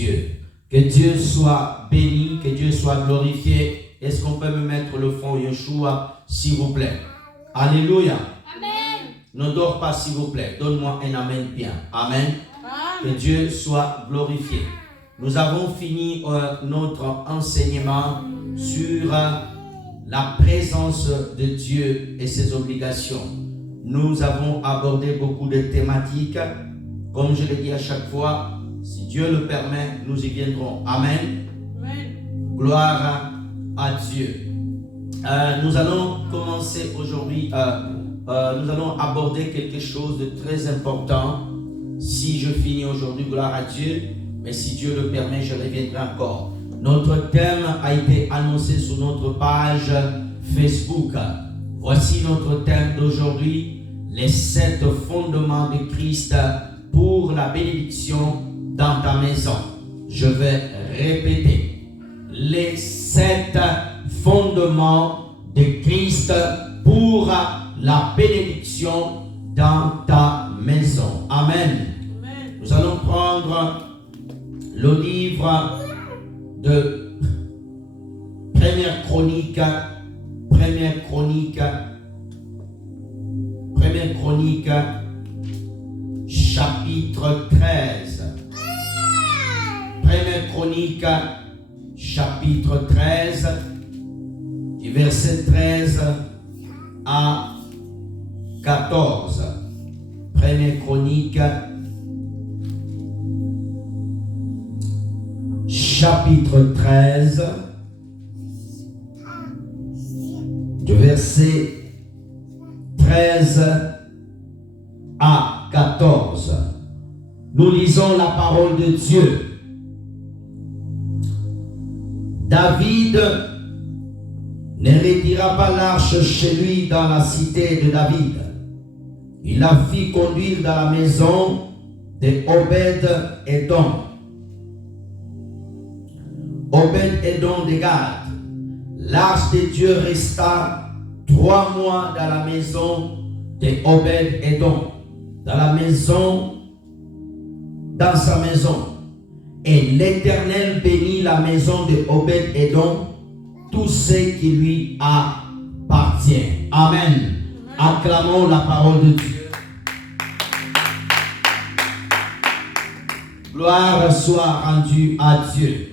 Dieu. Que Dieu soit béni, que Dieu soit glorifié. Est-ce qu'on peut me mettre le fond Yeshua, s'il vous plaît? Alléluia. Amen. Ne dors pas, s'il vous plaît. Donne-moi un amen bien. Amen. Que Dieu soit glorifié. Nous avons fini notre enseignement sur la présence de Dieu et ses obligations. Nous avons abordé beaucoup de thématiques. Comme je le dis à chaque fois, si Dieu le permet, nous y viendrons. Amen. Amen. Gloire à Dieu. Nous allons commencer aujourd'hui, nous allons aborder quelque chose de très important. Si je finis aujourd'hui, gloire à Dieu, mais si Dieu le permet, je reviendrai encore. Notre thème a été annoncé sur notre page Facebook. Voici notre thème d'aujourd'hui, les 7 fondements de Christ pour la bénédiction dans ta maison. Je vais répéter, les 7 fondements de Christ pour la bénédiction dans ta maison. Amen. Amen. Nous allons prendre le livre de Première Chronique, chapitre 13. Première Chronique, chapitre 13, du verset 13 à 14. Première Chronique, chapitre 13, du verset 13 à 14. Nous lisons la parole de Dieu. David ne retira pas l'arche chez lui dans la cité de David. Il la fit conduire dans la maison de Obed-Édom. Obed-Édom de Gad. L'arche de Dieu resta 3 mois dans la maison de Obed-Édom, dans sa maison. Et l'Éternel bénit la maison de Obed-Édom, tout ce qui lui appartient. Amen. Acclamons la parole de Dieu. Gloire soit rendue à Dieu.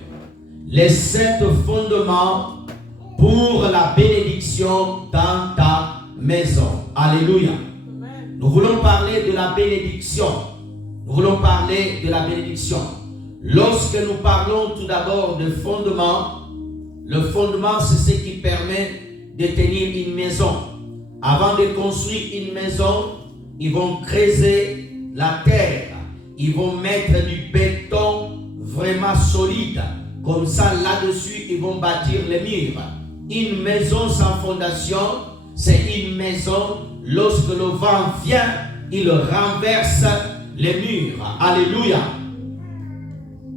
Les 7 fondements pour la bénédiction dans ta maison. Alléluia. Nous voulons parler de la bénédiction. Nous voulons parler de la bénédiction. Lorsque nous parlons tout d'abord de fondement, le fondement c'est ce qui permet de tenir une maison. Avant de construire une maison, ils vont creuser la terre. Ils vont mettre du béton vraiment solide. Comme ça, là-dessus, ils vont bâtir les murs. Une maison sans fondation, c'est une maison, lorsque le vent vient, il renverse les murs. Alléluia.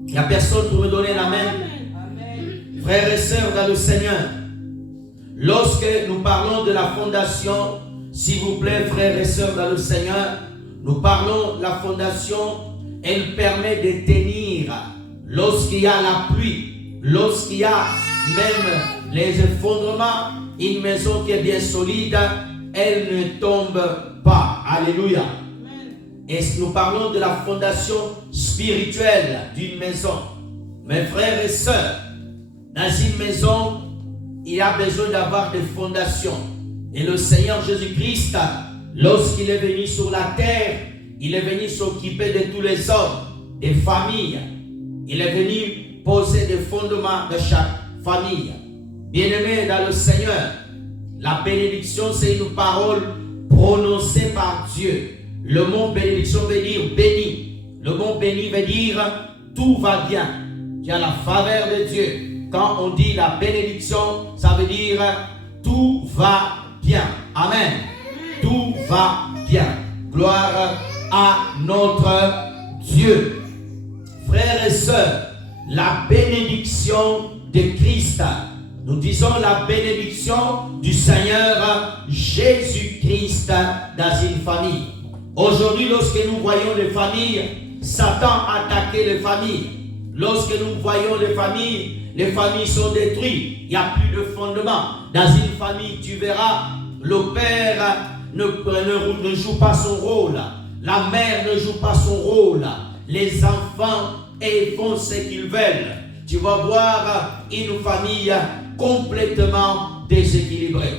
Il n'y a personne pour me donner la main. Amen. Frères et sœurs dans le Seigneur, lorsque nous parlons de la fondation, s'il vous plaît, frères et sœurs dans le Seigneur, nous parlons de la fondation, elle permet de tenir lorsqu'il y a la pluie, lorsqu'il y a même les effondrements, une maison qui est bien solide, elle ne tombe pas. Alléluia. Et nous parlons de la fondation spirituelle d'une maison. Mes frères et sœurs, dans une maison, il y a besoin d'avoir des fondations. Et le Seigneur Jésus-Christ, lorsqu'il est venu sur la terre, il est venu s'occuper de tous les hommes, des familles. Il est venu poser des fondements de chaque famille. Bien-aimés dans le Seigneur, la bénédiction, c'est une parole prononcée par Dieu. Le mot bénédiction veut dire béni. Le mot béni veut dire tout va bien. Il y a la faveur de Dieu. Quand on dit la bénédiction, ça veut dire tout va bien. Amen. Tout va bien. Gloire à notre Dieu. Frères et sœurs, la bénédiction de Christ. Nous disons la bénédiction du Seigneur Jésus-Christ dans une famille. Aujourd'hui, lorsque nous voyons les familles, Satan a attaqué les familles. Lorsque nous voyons les familles sont détruites. Il n'y a plus de fondement. Dans une famille, tu verras, le père ne joue pas son rôle. La mère ne joue pas son rôle. Les enfants font ce qu'ils veulent. Tu vas voir une famille complètement déséquilibrée.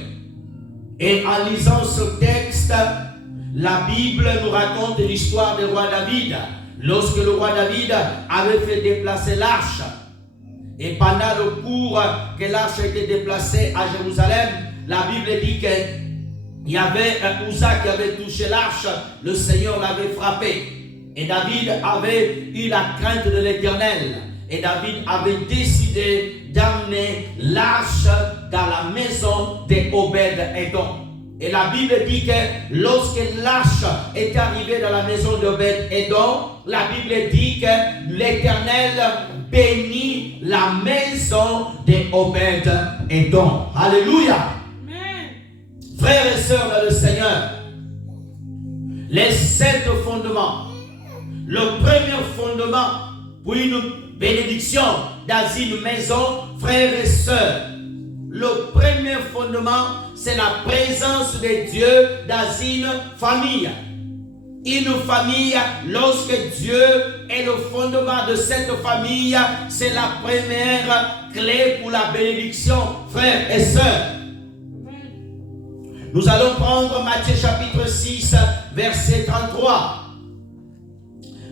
Et en lisant ce texte, la Bible nous raconte l'histoire du roi David. Lorsque le roi David avait fait déplacer l'arche, et pendant le cours que l'arche a été déplacée à Jérusalem, la Bible dit qu'il y avait un Uza qui avait touché l'arche, le Seigneur l'avait frappé. Et David avait eu la crainte de l'Éternel. Et David avait décidé d'amener l'arche dans la maison d'Obed-Édom. Et la Bible dit que lorsque l'arche est arrivée dans la maison d'Obed-Édom, la Bible dit que l'Éternel bénit la maison d'Obed-Édom. Alléluia. Amen. Frères et sœurs dans le Seigneur, les 7 fondements. Le premier fondement pour une bénédiction dans une maison, frères et sœurs. Le premier fondement, c'est la présence de Dieu dans une famille. Une famille, lorsque Dieu est le fondement de cette famille, c'est la première clé pour la bénédiction, frères et sœurs. Nous allons prendre Matthieu chapitre 6, verset 33.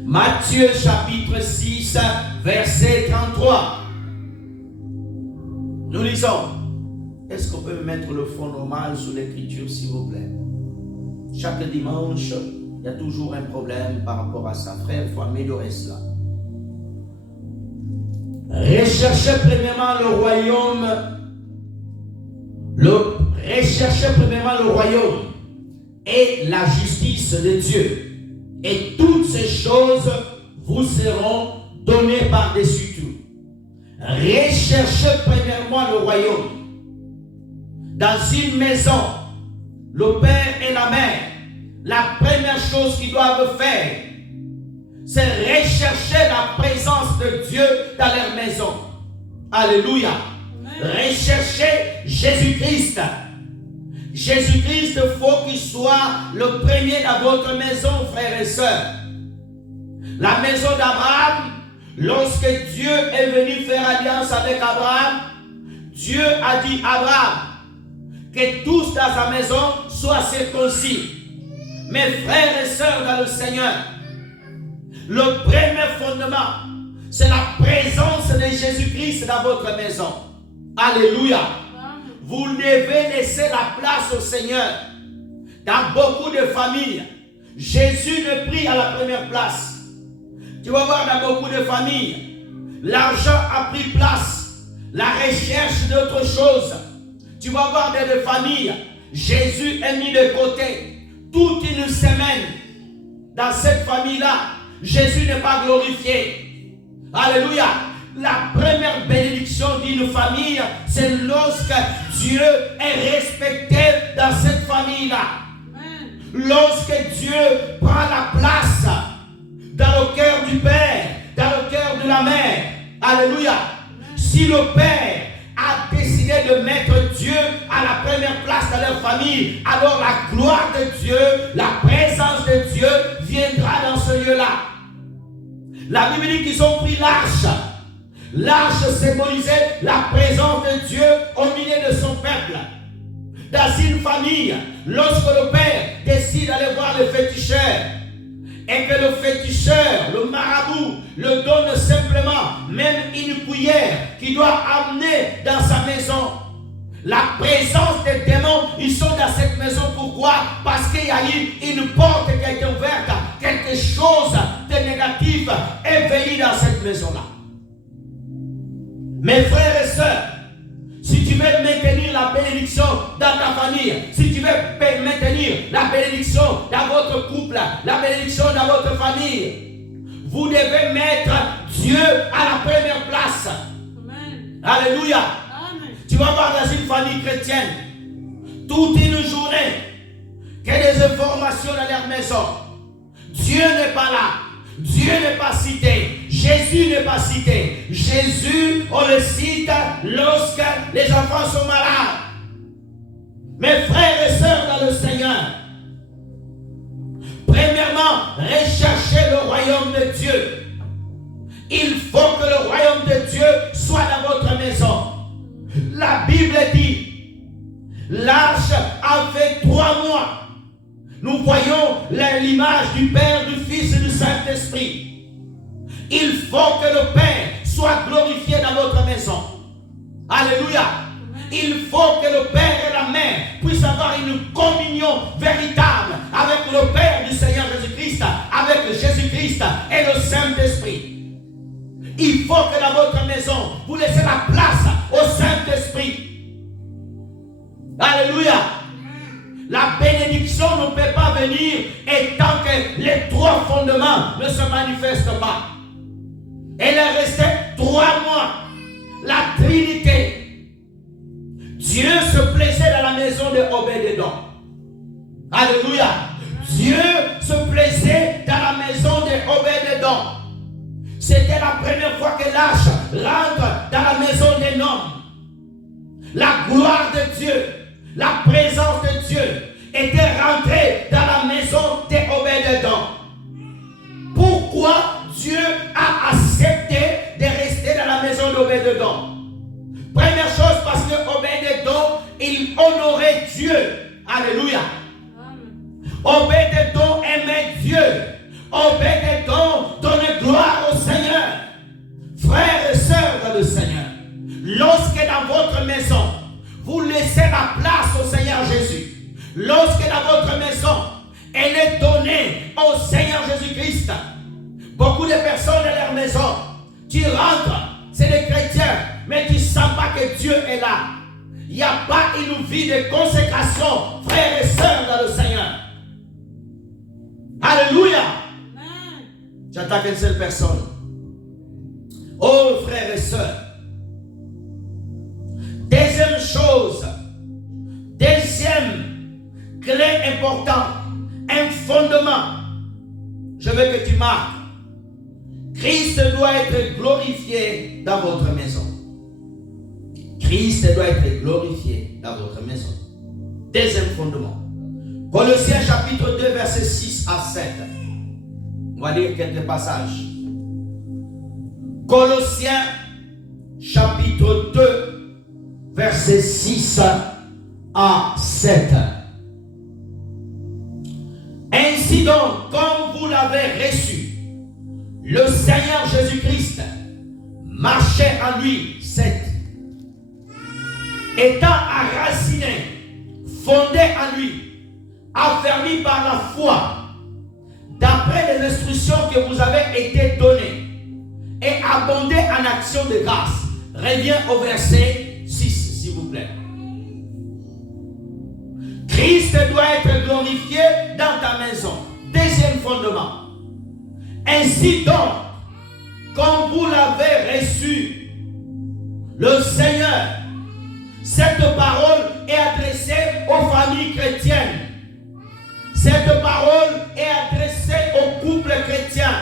Matthieu chapitre 6, verset 33. Nous lisons. Est-ce qu'on peut mettre le fond normal sur l'écriture, s'il vous plaît? Chaque dimanche, il y a toujours un problème par rapport à ça. Frère, il faut améliorer cela. Recherchez premièrement le royaume. Recherchez premièrement le royaume et la justice de Dieu. Et toutes ces choses vous seront données par-dessus tout. Recherchez premièrement le royaume. Dans une maison, le père et la mère, la première chose qu'ils doivent faire, c'est rechercher la présence de Dieu dans leur maison. Alléluia. Rechercher Jésus-Christ. Jésus-Christ, il faut qu'il soit le premier dans votre maison, frères et sœurs. La maison d'Abraham, lorsque Dieu est venu faire alliance avec Abraham, Dieu a dit à Abraham que tous dans sa maison soient circoncis. Mes frères et sœurs dans le Seigneur, le premier fondement, c'est la présence de Jésus-Christ dans votre maison. Alléluia. Vous devez laisser la place au Seigneur. Dans beaucoup de familles, Jésus ne prie à la première place. Tu vas voir dans beaucoup de familles, l'argent a pris place, la recherche d'autre chose. Tu vas voir dans des familles, Jésus est mis de côté. Toute une semaine, dans cette famille-là, Jésus n'est pas glorifié. Alléluia. La première bénédiction d'une famille, c'est lorsque Dieu est respecté dans cette famille-là. Lorsque Dieu prend la place dans le cœur du Père, dans le cœur de la mère. Alléluia. Si le Père a décidé de mettre Dieu à la première place dans leur famille, alors la gloire de Dieu, la présence de Dieu viendra dans ce lieu-là. La Bible dit qu'ils ont pris l'arche. L'arche symbolisait la présence de Dieu au milieu de son peuple. Dans une famille, lorsque le père décide d'aller voir le féticheur, et que le féticheur, le marabout, le donne simplement même une cuillère qu'il doit amener dans sa maison. La présence des démons, ils sont dans cette maison. Pourquoi? Parce qu'il y a eu une porte qui a été ouverte. Quelque chose de négatif est venu dans cette maison-là. Mes frères et sœurs, si tu veux maintenir la bénédiction dans ta famille, si tu veux maintenir la bénédiction dans votre couple, la bénédiction dans votre famille, vous devez mettre Dieu à la première place. Amen. Alléluia. Amen. Tu vas voir dans une famille chrétienne, toute une journée, qu'il y a des informations dans leur maison. Dieu n'est pas là. Dieu n'est pas cité. Jésus n'est pas cité. Jésus, on le cite lorsque les enfants sont malades. Mes frères et sœurs dans le Seigneur, premièrement, recherchez le royaume de Dieu. Il faut que le royaume de Dieu soit dans votre maison. La Bible dit, l'arche a fait 3 mois. Nous voyons l'image du Père, du Fils et du Saint-Esprit. Il faut que le Père soit glorifié dans votre maison. Alléluia. Il faut que le Père et la Mère puissent avoir une communion véritable avec le Père du Seigneur Jésus-Christ, avec Jésus-Christ et le Saint-Esprit. Il faut que dans votre maison, vous laissez la place au Saint-Esprit. Alléluia. La bénédiction ne peut pas venir et tant que les 3 fondements ne se manifestent pas. Elle est restée 3 mois. La Trinité. Dieu se plaisait dans la maison de Obed-Édom. Alléluia. Dieu se plaisait dans la maison de Obed-Édom. C'était la première fois que l'arche rentre dans la maison d'un homme. La gloire de Dieu, la présence de Dieu était rentrée dans la maison d'Obed-Édom. Pourquoi Dieu a accepté de rester dans la maison d'Obed-Édom? Première chose, parce que Obed-Édom, il honorait Dieu. Alléluia. Obed-Édom aimait Dieu. Obed-Édom donnait gloire au Seigneur. Frères et sœurs dans le Seigneur, lorsque dans votre maison, vous laissez la place au Seigneur Jésus, lorsque dans votre maison, elle est donnée au Seigneur Jésus-Christ, beaucoup de personnes dans leur maison, tu rentres, c'est des chrétiens, mais tu ne sens pas que Dieu est là. Il n'y a pas une vie de consécration, frères et sœurs dans le Seigneur. Alléluia. J'attends qu'une seule personne. Oh frères et sœurs. Deuxième chose, deuxième clé importante, un fondement. Je veux que tu marques. Christ doit être glorifié dans votre maison. Christ doit être glorifié dans votre maison. Deuxième fondement. Colossiens chapitre 2, versets 6 à 7. On va lire quelques passages. Colossiens chapitre 2, versets 6 à 7. Ainsi donc, comme vous l'avez reçu, le Seigneur Jésus-Christ marchait en lui, 7. Étant enraciné, fondé en lui, affermi par la foi, d'après les instructions que vous avez été données, et abondé en action de grâce. Reviens au verset 6, s'il vous plaît. Christ doit être glorifié dans ta maison. Deuxième fondement. Ainsi donc, comme vous l'avez reçu, le Seigneur, cette parole est adressée aux familles chrétiennes. Cette parole est adressée aux couples chrétiens.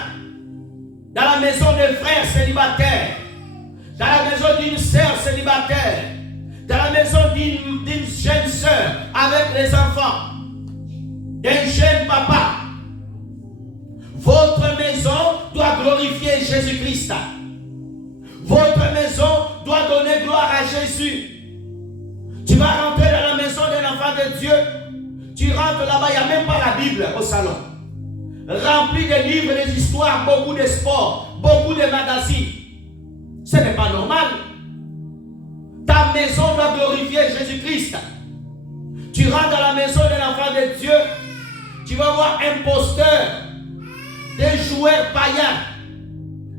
Dans la maison des frères célibataires, dans la maison d'une sœur célibataire, dans la maison d'une jeune sœur avec les enfants, d'un jeune papa. Votre maison doit glorifier Jésus-Christ. Votre maison doit donner gloire à Jésus. Tu vas rentrer dans la maison d'un enfant de Dieu. Tu rentres là-bas, il n'y a même pas la Bible au salon. Rempli de livres, des histoires, beaucoup de sports, beaucoup de magazines. Ce n'est pas normal. Ta maison doit glorifier Jésus-Christ. Tu rentres dans la maison d'un enfant de Dieu, tu vas voir un poster, des joueurs païens,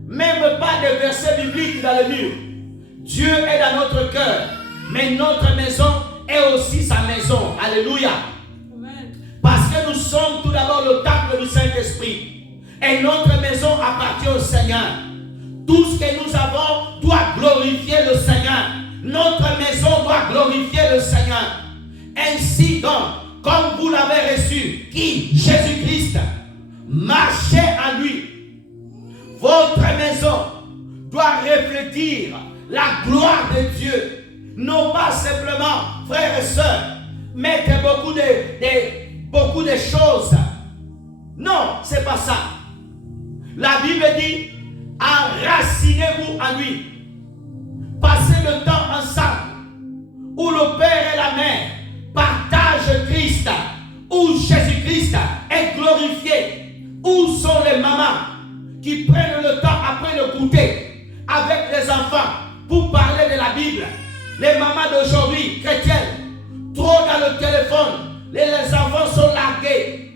même pas de versets bibliques dans le mur. Dieu est dans notre cœur, mais notre maison est aussi sa maison. Alléluia. Parce que nous sommes tout d'abord le temple du Saint-Esprit. Et notre maison appartient au Seigneur. Tout ce que nous avons doit glorifier le Seigneur. Notre maison doit glorifier le Seigneur. Ainsi donc, comme vous l'avez reçu, qui, Jésus-Christ, marchez en lui. Votre maison doit refléter la gloire de Dieu. Non pas simplement, frères et sœurs, mettre beaucoup de choses. Non, c'est pas ça. La Bible dit, enracinez-vous en lui. Passez le temps ensemble, où le Père et la Mère partagent Christ, où Jésus-Christ est glorifié, où sont les mamans qui prennent le temps après le goûter avec les enfants pour parler de la Bible. Les mamans d'aujourd'hui, chrétiennes, trop dans le téléphone, les enfants sont largués.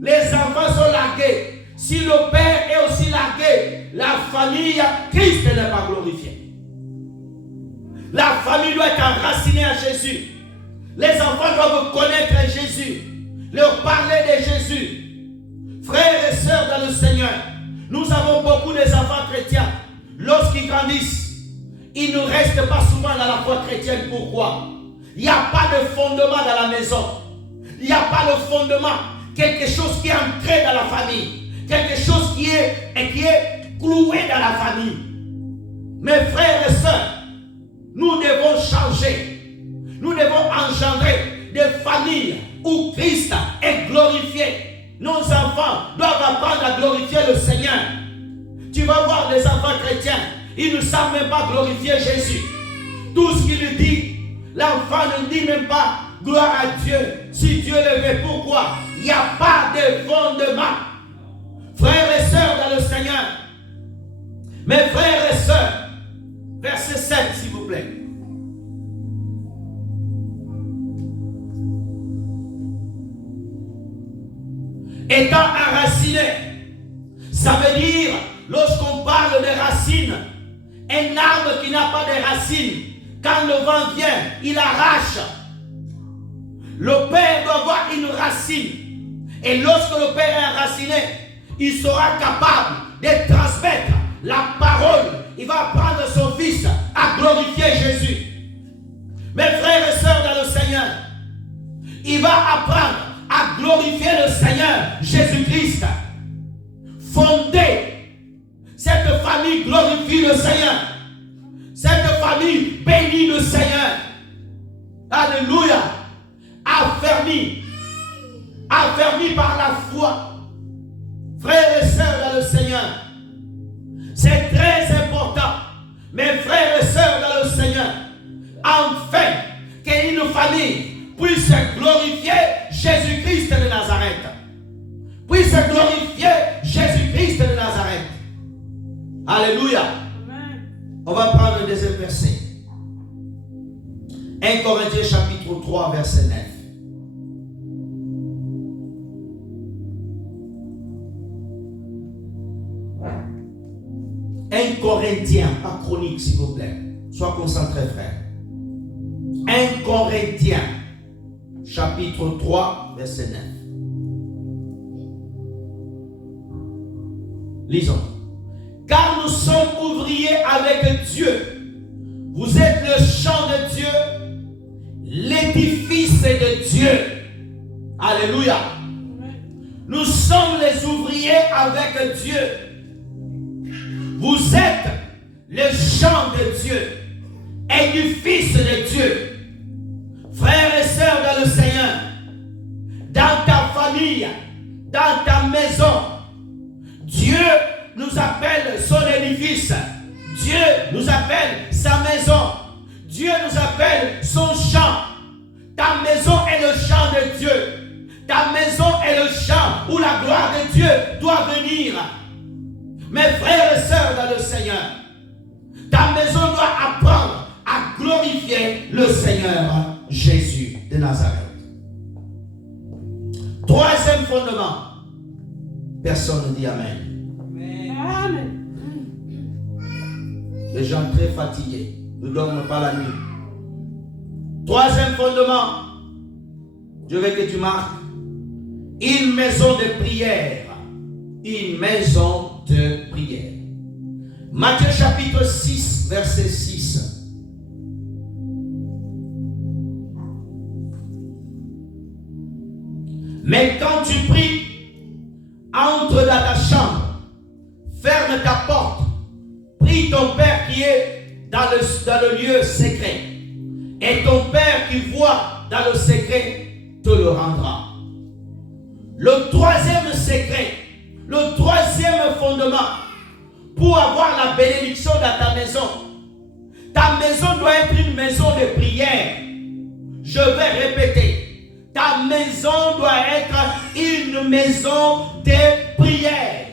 Les enfants sont largués. Si le Père est aussi largué, la famille, Christ n'est pas glorifié. La famille doit être enracinée à Jésus. Les enfants doivent connaître Jésus, leur parler de Jésus. Frères et sœurs dans le Seigneur, nous avons beaucoup d'enfants chrétiens. Lorsqu'ils grandissent, ils ne restent pas souvent dans la foi chrétienne. Pourquoi? Il n'y a pas de fondement dans la maison. Il n'y a pas de fondement. Quelque chose qui est ancré dans la famille. Quelque chose qui est cloué dans la famille. Mes frères et sœurs, nous devons changer. Nous devons engendrer des familles où Christ est glorifié. Nos enfants doivent apprendre à glorifier le Seigneur. Tu vas voir des enfants chrétiens, ils ne savent même pas glorifier Jésus. Tout ce qu'il dit, l'enfant ne dit même pas gloire à Dieu. Si Dieu le veut, pourquoi? Il n'y a pas de fondement. Frères et sœurs dans le Seigneur, mes frères et sœurs, verset 7 s'il vous plaît. Étant enraciné, ça veut dire, lorsqu'on parle de racines, un arbre qui n'a pas de racines, quand le vent vient, il arrache. Le Père doit avoir une racine. Et lorsque le Père est enraciné, il sera capable de transmettre la parole. Il va prendre son Fils à glorifier Jésus. Mes frères et sœurs dans le Seigneur, il va apprendre à glorifier le Seigneur Jésus-Christ. Fonder cette famille glorifie le Seigneur. Cette famille bénit le Seigneur. Alléluia. Affermi par la foi. Frères et sœurs dans le Seigneur, c'est très important. Mes frères et sœurs dans le Seigneur, enfin qu'une famille puisse glorifier Jésus-Christ de Nazareth. Puisse glorifier Jésus-Christ de Nazareth. Alléluia. Amen. On va prendre le deuxième verset. 1 Corinthiens chapitre 3 verset 9. Corinthiens, pas chronique s'il vous plaît. Sois concentré frère. 1 Corinthiens chapitre 3 verset 9. Lisons. Car nous sommes ouvriers avec Dieu. Vous êtes le champ de Dieu, l'édifice de Dieu. Alléluia. Nous sommes les ouvriers avec Dieu. Vous êtes le champ de Dieu, édifice de Dieu. Frères et sœurs dans le Seigneur, dans ta famille, dans ta maison, Dieu nous appelle son édifice. Dieu nous appelle sa maison. Dieu nous appelle son champ. Ta maison est le champ de Dieu. Ta maison est le champ où la gloire de Dieu doit venir. Mes frères et sœurs dans le Seigneur, ta maison doit apprendre à glorifier le Seigneur Jésus de Nazareth. Troisième fondement. Personne ne dit Amen. Amen. Les gens très fatigués ne dorment pas la nuit. Troisième fondement. Je veux que tu marques une maison de prière. Une maison de prière. Matthieu chapitre 6, verset 6. Mais quand tu pries, entre dans ta chambre, ferme ta porte, prie ton Père dans le lieu secret. Et ton Père qui voit dans le secret te le rendra. Le troisième secret, le troisième fondement pour avoir la bénédiction dans ta maison doit être une maison de prière. Je vais répéter, ta maison doit être une maison de prière.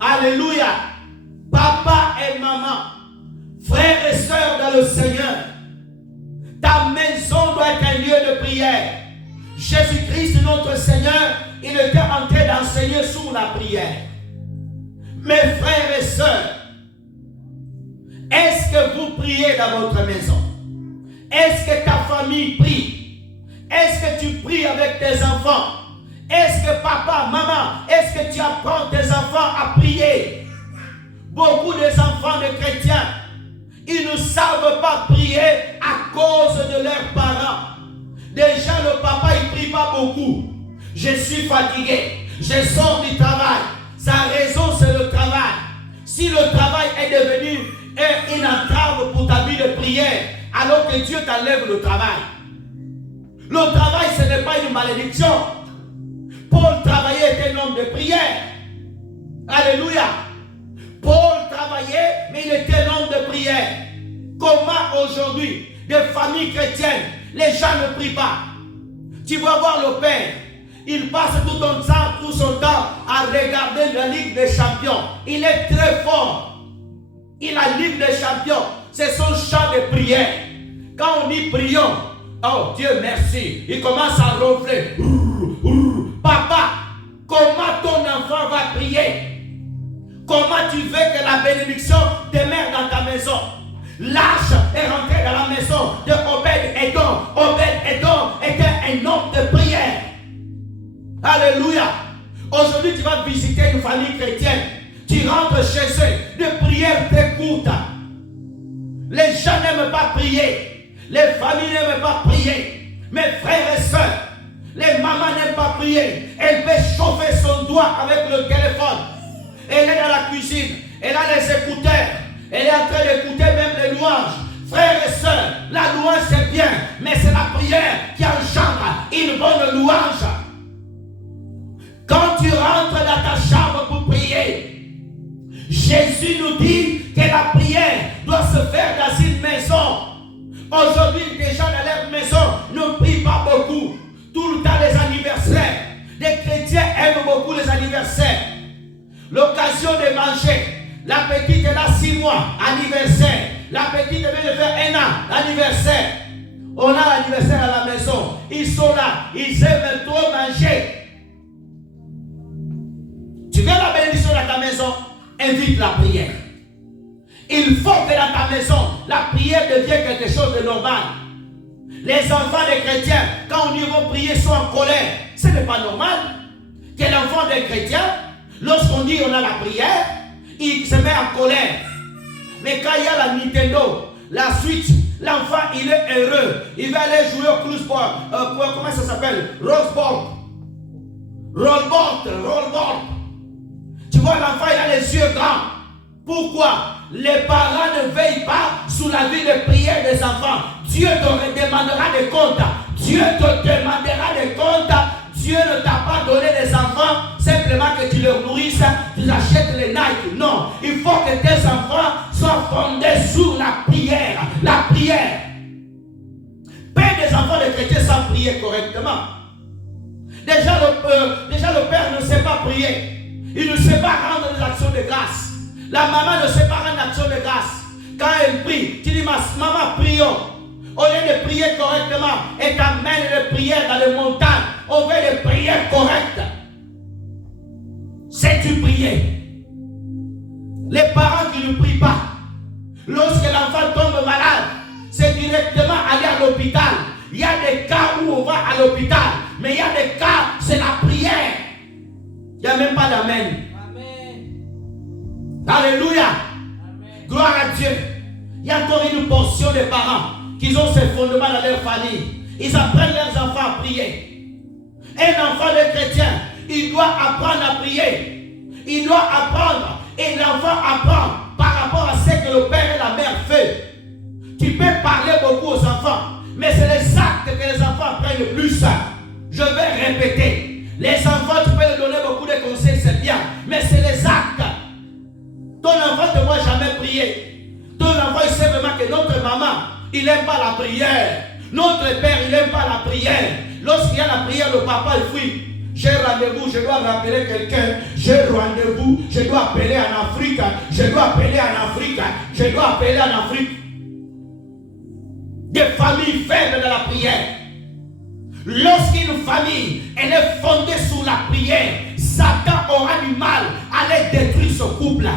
Alléluia. Papa et maman, frères et sœurs dans le Seigneur, ta maison doit être un lieu de prière. Jésus-Christ, notre Seigneur, il était en train d'enseigner sur la prière. Mes frères et sœurs, est-ce que vous priez dans votre maison? Est-ce que ta famille prie? Est-ce que tu pries avec tes enfants? Est-ce que papa, maman, est-ce que tu apprends tes enfants à prier? Beaucoup des enfants de chrétiens, ils ne savent pas prier à cause de leurs parents. Déjà, le papa, il ne prie pas beaucoup. Je suis fatigué. Je sors du travail. Sa raison, c'est le travail. Si le travail est devenu une entrave pour ta vie de prière, alors que Dieu t'enlève le travail. Le travail, ce n'est pas une malédiction. Paul travaillait, était un homme de prière. Alléluia. Paul travaillait, mais il était un homme de prière. Comment aujourd'hui, des familles chrétiennes, les gens ne prient pas? Tu vas voir le Père, il passe tout son temps à regarder la Ligue des Champions. Il est très fort. Il a la Ligue des Champions. C'est son chant de prière. Quand on dit prions, oh Dieu merci, il commence à ronfler. Papa, comment ton enfant va prier? Comment tu veux que la bénédiction demeure dans ta maison? L'arche est rentré dans la maison de Obed-Edom. Obed-Edom était un homme de prière. Alléluia. Aujourd'hui, tu vas visiter une famille chrétienne. Tu rentres chez eux, des prières très courtes. Les gens n'aiment pas prier. Les familles n'aiment pas prier. Mes frères et sœurs, les mamans n'aiment pas prier. Elle peut chauffer son doigt avec le téléphone. Elle est dans la cuisine. Elle a les écouteurs. Elle est en train d'écouter même les louanges. Frères et sœurs, la louange c'est bien, mais c'est la prière qui engendre une bonne louange. Quand tu rentres dans ta chambre pour prier, Jésus nous dit que la prière doit se faire dans une maison. Aujourd'hui, les gens dans leur maison ne prient pas beaucoup. Tout le temps les anniversaires. Les chrétiens aiment beaucoup les anniversaires. L'occasion de manger. La petite est là 6 mois, anniversaire. La petite vient de faire 1 an, anniversaire. On a l'anniversaire à la maison. Ils sont là, ils aiment trop manger. Tu veux la bénédiction dans ta maison? Invite la prière. Il faut que dans ta maison, la prière devienne quelque chose de normal. Les enfants des chrétiens, quand ils vont prier, sont en colère. Ce n'est pas normal que l'enfant des chrétiens, lorsqu'on dit on a la prière, il se met en colère. Mais quand il y a la Nintendo, la Switch, l'enfant il est heureux. Il va aller jouer au cruiseboard. Comment ça s'appelle? Rollboard. Rollboard. Tu vois, l'enfant il a les yeux grands. Pourquoi? Les parents ne veillent pas sur la vie de prière des enfants. Dieu te demandera des comptes. Dieu te demandera des comptes. Dieu ne t'a pas donné des enfants simplement que tu leur nourrisses, tu achètes les Nike. Non, il faut que tes enfants soient fondés sur la prière. La prière. Père des enfants de chrétiens sans prier correctement. Déjà le père ne sait pas prier. Il ne sait pas rendre des actions de grâce. La maman ne sait pas rendre d'action de grâce. Quand elle prie, tu dis maman prions. Au lieu de prier correctement, et t'amène les prières dans les montagnes. On veut des prières correctes. Sais-tu prier? Les parents qui ne prient pas, lorsque l'enfant tombe malade, c'est directement aller à l'hôpital. Il y a des cas où on va à l'hôpital, mais il y a des cas, c'est la prière. Il n'y a même pas d'amen. Alléluia. Amen. Gloire à Dieu. Il y a encore une portion de parents qui ont ces fondements dans leur famille. Ils apprennent leurs enfants à prier. Un enfant de chrétien, il doit apprendre à prier. Il doit apprendre. Et l'enfant apprend par rapport à ce que le père et la mère font. de plus. Je vais répéter. Les enfants, tu peux leur donner beaucoup de conseils, c'est bien. Mais c'est les actes. Ton enfant ne te voit jamais prier. Ton enfant, il sait vraiment que notre maman, il n'aime pas la prière. Notre père, il n'aime pas la prière. Lorsqu'il y a la prière, le papa, il fuit. J'ai rendez-vous, je dois rappeler quelqu'un. J'ai rendez-vous, je dois appeler en Afrique. Je dois appeler en Afrique. Je dois appeler en Afrique. Des familles faibles de la prière. Lorsqu'une famille elle est fondée sur la prière, Satan aura du mal à aller détruire ce couple.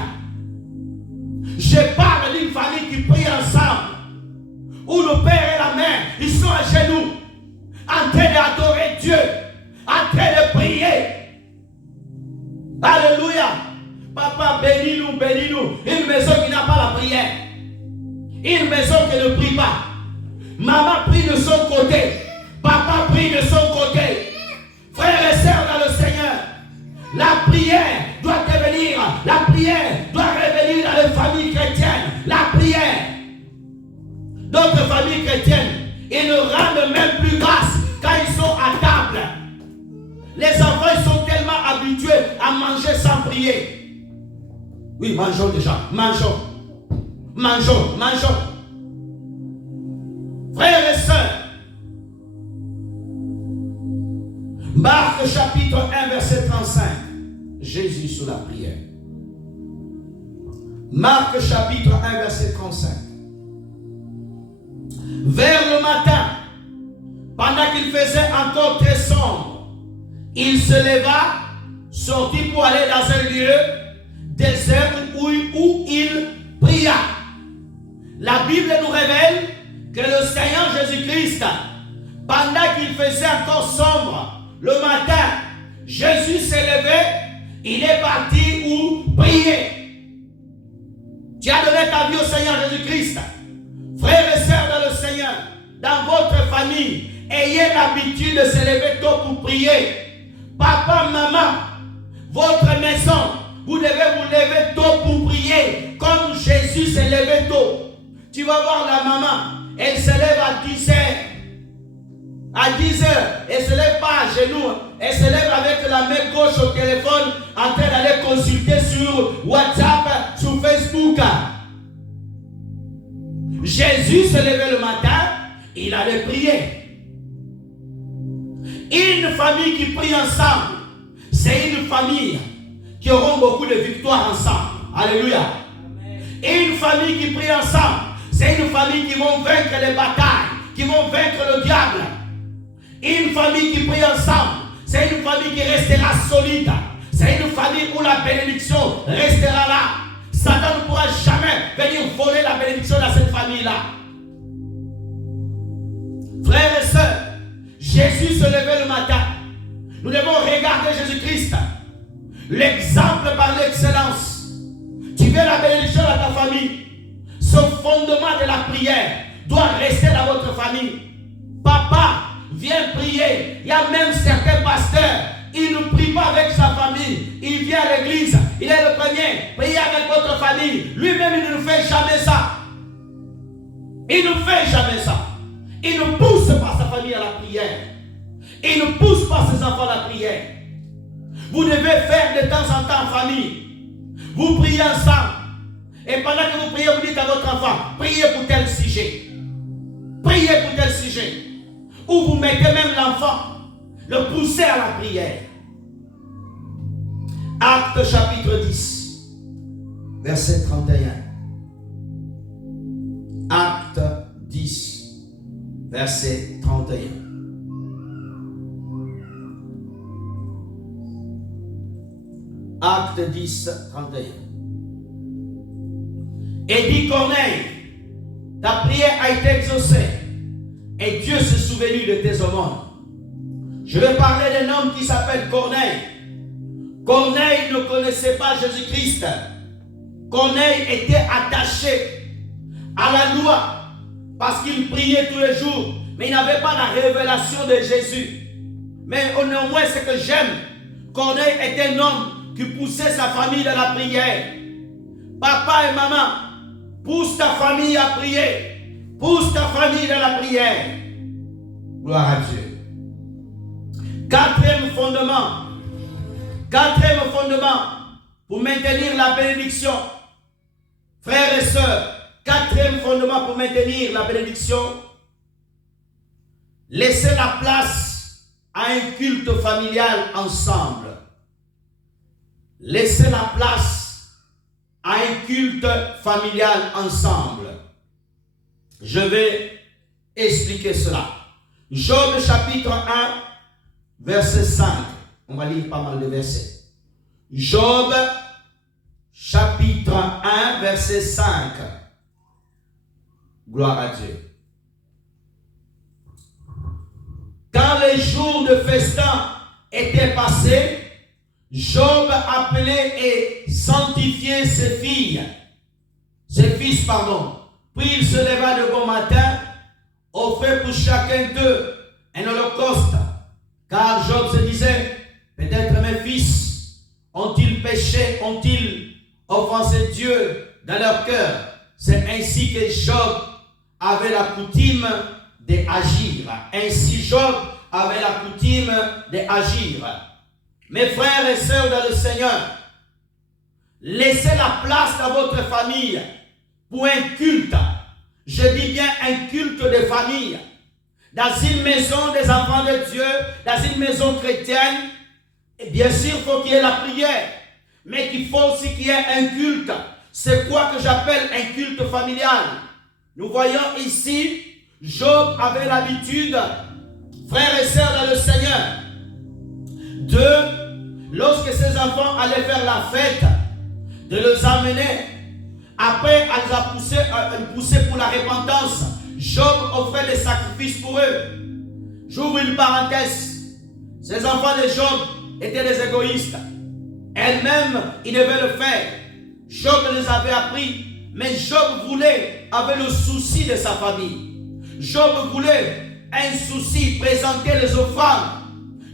Je parle d'une famille qui prie ensemble, où le père et la mère, ils sont à genoux, en train d'adorer Dieu, en train de prier. Alléluia. Papa, bénis-nous, bénis-nous. Une maison qui n'a pas la prière. Une maison qui ne prie pas. Maman prie de son côté. Papa prie de son côté. Frères et sœurs dans le Seigneur, la prière doit devenir, la prière doit revenir dans les familles chrétiennes. La prière. D'autres familles chrétiennes, ils ne rendent même plus grâce quand ils sont à table. Les enfants, ils sont tellement habitués à manger sans prier. Oui, mangeons déjà. Mangeons. Mangeons. Mangeons. Frères et sœurs, Marc chapitre 1 verset 35. Jésus sur la prière. Marc chapitre 1 verset 35. Vers le matin, pendant qu'il faisait encore très sombre, il se leva, sortit pour aller dans un lieu désert où il pria. La Bible nous révèle que le Seigneur Jésus-Christ, pendant qu'il faisait encore sombre, le matin, Jésus s'est levé, il est parti où prier. Tu as donné ta vie au Seigneur Jésus-Christ. Frères et sœurs dans le Seigneur, dans votre famille, ayez l'habitude de se lever tôt pour prier. Papa, maman, votre maison, vous devez vous lever tôt pour prier, comme Jésus s'est levé tôt. Tu vas voir la maman, elle se lève à 10 heures. À 10 heures, elle ne se lève pas à genoux, elle se lève avec la main gauche au téléphone en train d'aller consulter sur WhatsApp, sur Facebook. Jésus se levait le matin, il allait prier. Une famille qui prie ensemble, c'est une famille qui aura beaucoup de victoires ensemble. Alléluia. Une famille qui prie ensemble, c'est une famille qui vont vaincre les batailles, qui vont vaincre le diable. Une famille qui prie ensemble, c'est une famille qui restera solide. C'est une famille où la bénédiction restera là. Satan ne pourra jamais venir voler la bénédiction dans cette famille-là. Frères et sœurs, Jésus se levait le matin. Nous devons regarder Jésus-Christ, l'exemple par l'excellence. Tu veux la bénédiction dans ta famille. Ce fondement de la prière doit rester dans votre famille. Papa, viens prier. Il y a même certains pasteurs, ils ne prient pas avec sa famille. Il vient à l'église, il est le premier. Priez avec votre famille. Lui-même, il ne fait jamais ça. Il ne fait jamais ça. Il ne pousse pas sa famille à la prière. Il ne pousse pas ses enfants à la prière. Vous devez faire de temps en temps en famille. Vous priez ensemble. Et pendant que vous priez, vous dites à votre enfant, priez pour tel sujet. Priez pour tel sujet. Ou vous mettez même l'enfant, le poussez à la prière. Acte chapitre 10, verset 31. Acte 10, verset 31. Acte 10, 31. Et dit Corneille, ta prière a été exaucée et Dieu s'est souvenu de tes aumônes. Je vais parler d'un homme qui s'appelle Corneille. Corneille ne connaissait pas Jésus-Christ. Corneille était attaché à la loi parce qu'il priait tous les jours, mais il n'avait pas la révélation de Jésus. Mais au néanmoins, ce que j'aime, Corneille était un homme qui poussait sa famille dans la prière. Papa et maman, pousse ta famille à prier. Pousse ta famille dans la prière. Gloire à Dieu. Quatrième fondement. Quatrième fondement pour maintenir la bénédiction. Frères et sœurs, quatrième fondement pour maintenir la bénédiction. Laissez la place à un culte familial ensemble. Laissez la place à un culte familial ensemble. Je vais expliquer cela. Job chapitre 1, verset 5. On va lire pas mal de versets. Job chapitre 1, verset 5. Gloire à Dieu. Quand les jours de festin étaient passés, Job appelait et sanctifiait ses fils, pardon. Puis il se leva de bon matin, offrait pour chacun d'eux un holocauste. Car Job se disait, peut-être mes fils ont-ils péché, ont-ils offensé Dieu dans leur cœur. C'est ainsi que Job avait la coutume d'agir. Ainsi Job avait la coutume d'agir. Mes frères et sœurs dans le Seigneur, laissez la place dans votre famille pour un culte. Je dis bien un culte de famille. Dans une maison des enfants de Dieu, dans une maison chrétienne, et bien sûr, il faut qu'il y ait la prière, mais il faut aussi qu'il y ait un culte. C'est quoi que j'appelle un culte familial? Nous voyons ici, Job avait l'habitude, frères et sœurs dans le Seigneur, lorsque ses enfants allaient faire la fête, de les amener. Après, elle a poussé pour la repentance. Job offrait des sacrifices pour eux. J'ouvre une parenthèse. Ces enfants de Job étaient des égoïstes. Elles-mêmes, ils devaient le faire. Job les avait appris. Mais Job avait le souci de sa famille. Job voulait un souci, présenter les offrandes.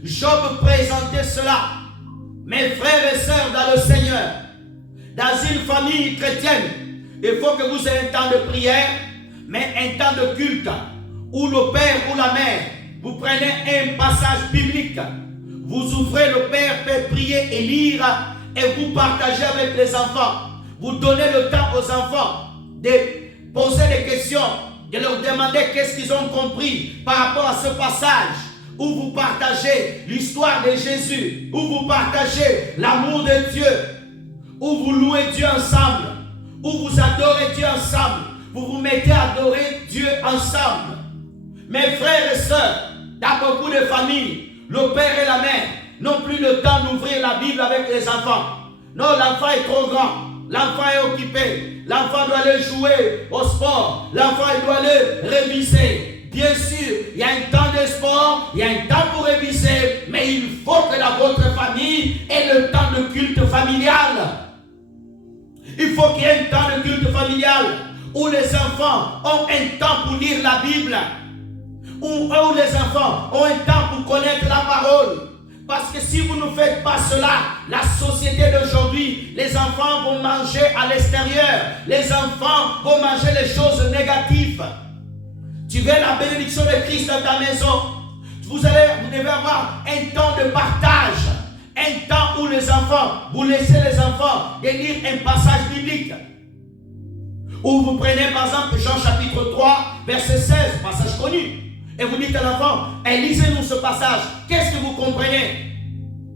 Job présentait cela. Mes frères et sœurs dans le Seigneur, dans une famille chrétienne, il faut que vous ayez un temps de prière, mais un temps de culte, où le père ou la mère, vous prenez un passage biblique, vous ouvrez, le père peut prier et lire, et vous partagez avec les enfants. Vous donnez le temps aux enfants de poser des questions, de leur demander qu'est-ce qu'ils ont compris par rapport à ce passage, où vous partagez l'histoire de Jésus, où vous partagez l'amour de Dieu, où vous louez Dieu ensemble, où vous adorez Dieu ensemble, vous vous mettez à adorer Dieu ensemble. Mes frères et sœurs, dans beaucoup de familles, le père et la mère n'ont plus le temps d'ouvrir la Bible avec les enfants. Non, l'enfant est trop grand, l'enfant est occupé, l'enfant doit aller jouer au sport, l'enfant doit aller réviser. Bien sûr, il y a un temps de sport, il y a un temps pour réviser, mais il faut que dans votre famille ait le temps de culte familial. Il faut qu'il y ait un temps de culte familial où les enfants ont un temps pour lire la Bible, où les enfants ont un temps pour connaître la parole. Parce que si vous ne faites pas cela, la société d'aujourd'hui, les enfants vont manger à l'extérieur. Les enfants vont manger les choses négatives. Tu veux la bénédiction de Christ dans ta maison. Vous devez avoir un temps de partage. Un temps où les enfants, vous laissez les enfants de lire un passage biblique. Où vous prenez par exemple Jean chapitre 3, verset 16, passage connu. Et vous dites à l'enfant, lisez-nous ce passage. Qu'est-ce que vous comprenez?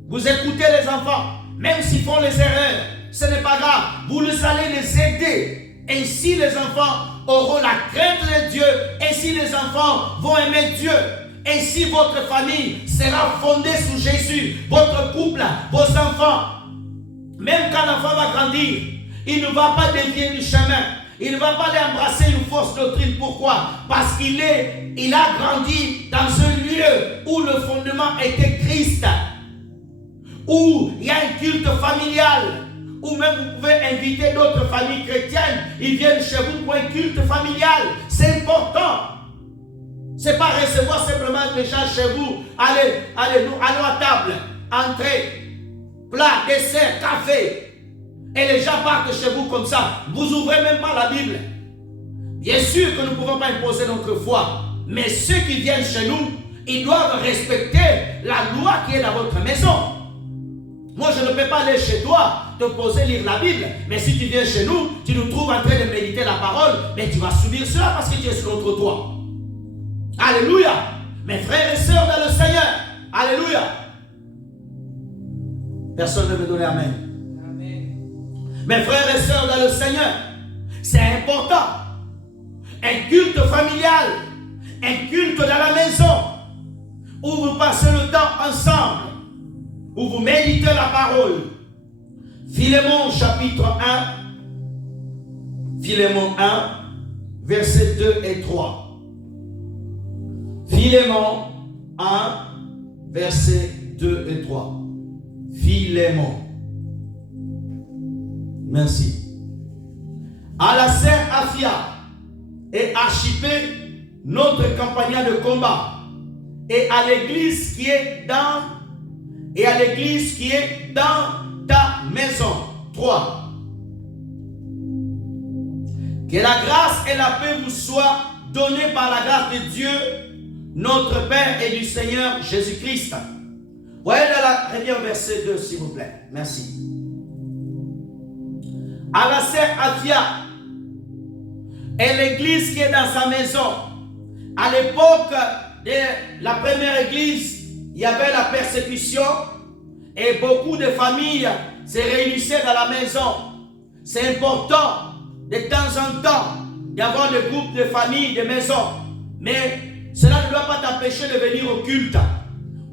Vous écoutez les enfants, même s'ils font les erreurs, ce n'est pas grave. Vous allez les aider. Ainsi les enfants auront la crainte de Dieu. Ainsi les enfants vont aimer Dieu. Ainsi votre famille sera fondée sur Jésus. Votre couple, vos enfants. Même quand l'enfant va grandir, il ne va pas dévier du chemin. Il ne va pas aller embrasser une fausse doctrine. Pourquoi? Parce qu'il a grandi dans un lieu où le fondement était Christ. Où il y a un culte familial. Ou même vous pouvez inviter d'autres familles chrétiennes. Ils viennent chez vous pour un culte familial. C'est important. Ce n'est pas recevoir simplement des gens chez vous. Allez à table. Entrée, plat, dessert, café. Et les gens partent chez vous comme ça. Vous n'ouvrez même pas la Bible. Bien sûr que nous ne pouvons pas imposer notre foi. Mais ceux qui viennent chez nous, ils doivent respecter la loi qui est dans votre maison. Moi, je ne peux pas aller chez toi te poser lire la Bible. Mais si tu viens chez nous, tu nous trouves en train de méditer la parole, mais tu vas subir cela parce que tu es sur notre toit. Alléluia. Mes frères et sœurs dans le Seigneur. Alléluia. Personne ne veut donner amen. Amen. Mes frères et sœurs dans le Seigneur, c'est important. Un culte familial, un culte dans la maison, où vous passez le temps ensemble, où vous méditez la parole. Philémon chapitre 1, Philémon 1, versets 2 et 3. Philémon 1, versets 2 et 3. Philémon. Merci. À la sœur Aphia et Archipé, notre compagnon de combat, et à l'église qui est dans ta maison. 3. Que la grâce et la paix vous soient données par la grâce de Dieu, notre Père et du Seigneur Jésus-Christ. Voyez là, reviens au verset 2, s'il vous plaît. Merci. À la sœur Aphia et l'église qui est dans sa maison. À l'époque de la première église, il y avait la persécution et beaucoup de familles se réunissaient dans la maison. C'est important de temps en temps d'avoir des groupes de familles, de maisons. Mais cela ne doit pas t'empêcher de venir au culte.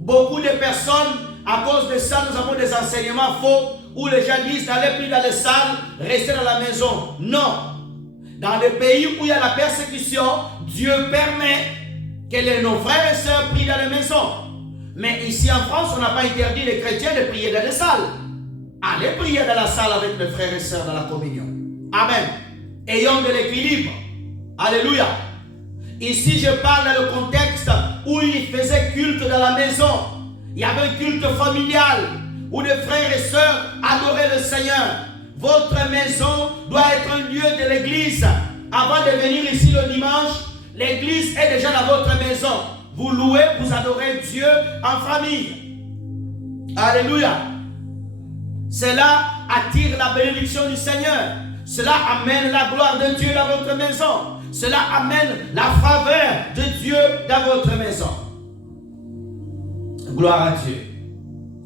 Beaucoup de personnes, à cause de ça, nous avons des enseignements faux où les gens disent n'allez plus dans les salles, restez dans la maison. Non. Dans les pays où il y a la persécution, Dieu permet que nos frères et sœurs prient dans les maisons. Mais ici en France, on n'a pas interdit les chrétiens de prier dans les salles. Allez prier dans la salle avec les frères et sœurs dans la communion. Amen. Ayons de l'équilibre. Alléluia. Ici, je parle dans le contexte où ils faisaient culte dans la maison. Il y avait un culte familial où les frères et sœurs adoraient le Seigneur. Votre maison doit être un lieu de l'église. Avant de venir ici le dimanche, l'église est déjà dans votre maison. Vous louez, vous adorez Dieu en famille. Alléluia. Cela attire la bénédiction du Seigneur. Cela amène la gloire de Dieu dans votre maison. Cela amène la faveur de Dieu dans votre maison. Gloire à Dieu.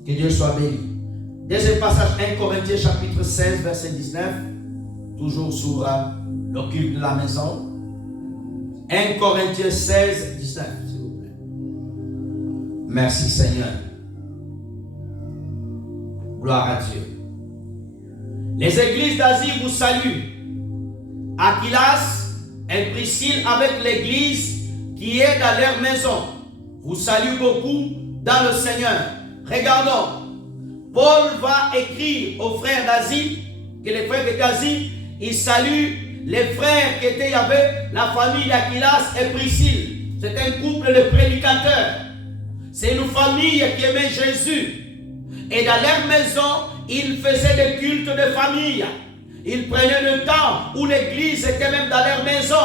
Que Dieu soit béni. Deuxième passage, 1 Corinthiens chapitre 16, verset 19. Toujours sur le culte de la maison. 1 Corinthiens 16, 19, s'il vous plaît. Merci Seigneur. Gloire à Dieu. Les églises d'Asie vous saluent. Aquilas et Priscille avec l'église qui est dans leur maison vous saluent beaucoup dans le Seigneur. Regardons. Paul va écrire aux frères d'Asie, que les frères d'Asie, ils saluent les frères qui étaient, il y avait la famille d'Aquilas et Priscille. C'est un couple de prédicateurs. C'est une famille qui aimait Jésus. Et dans leur maison, ils faisaient des cultes de famille. Ils prenaient le temps où l'église était même dans leur maison.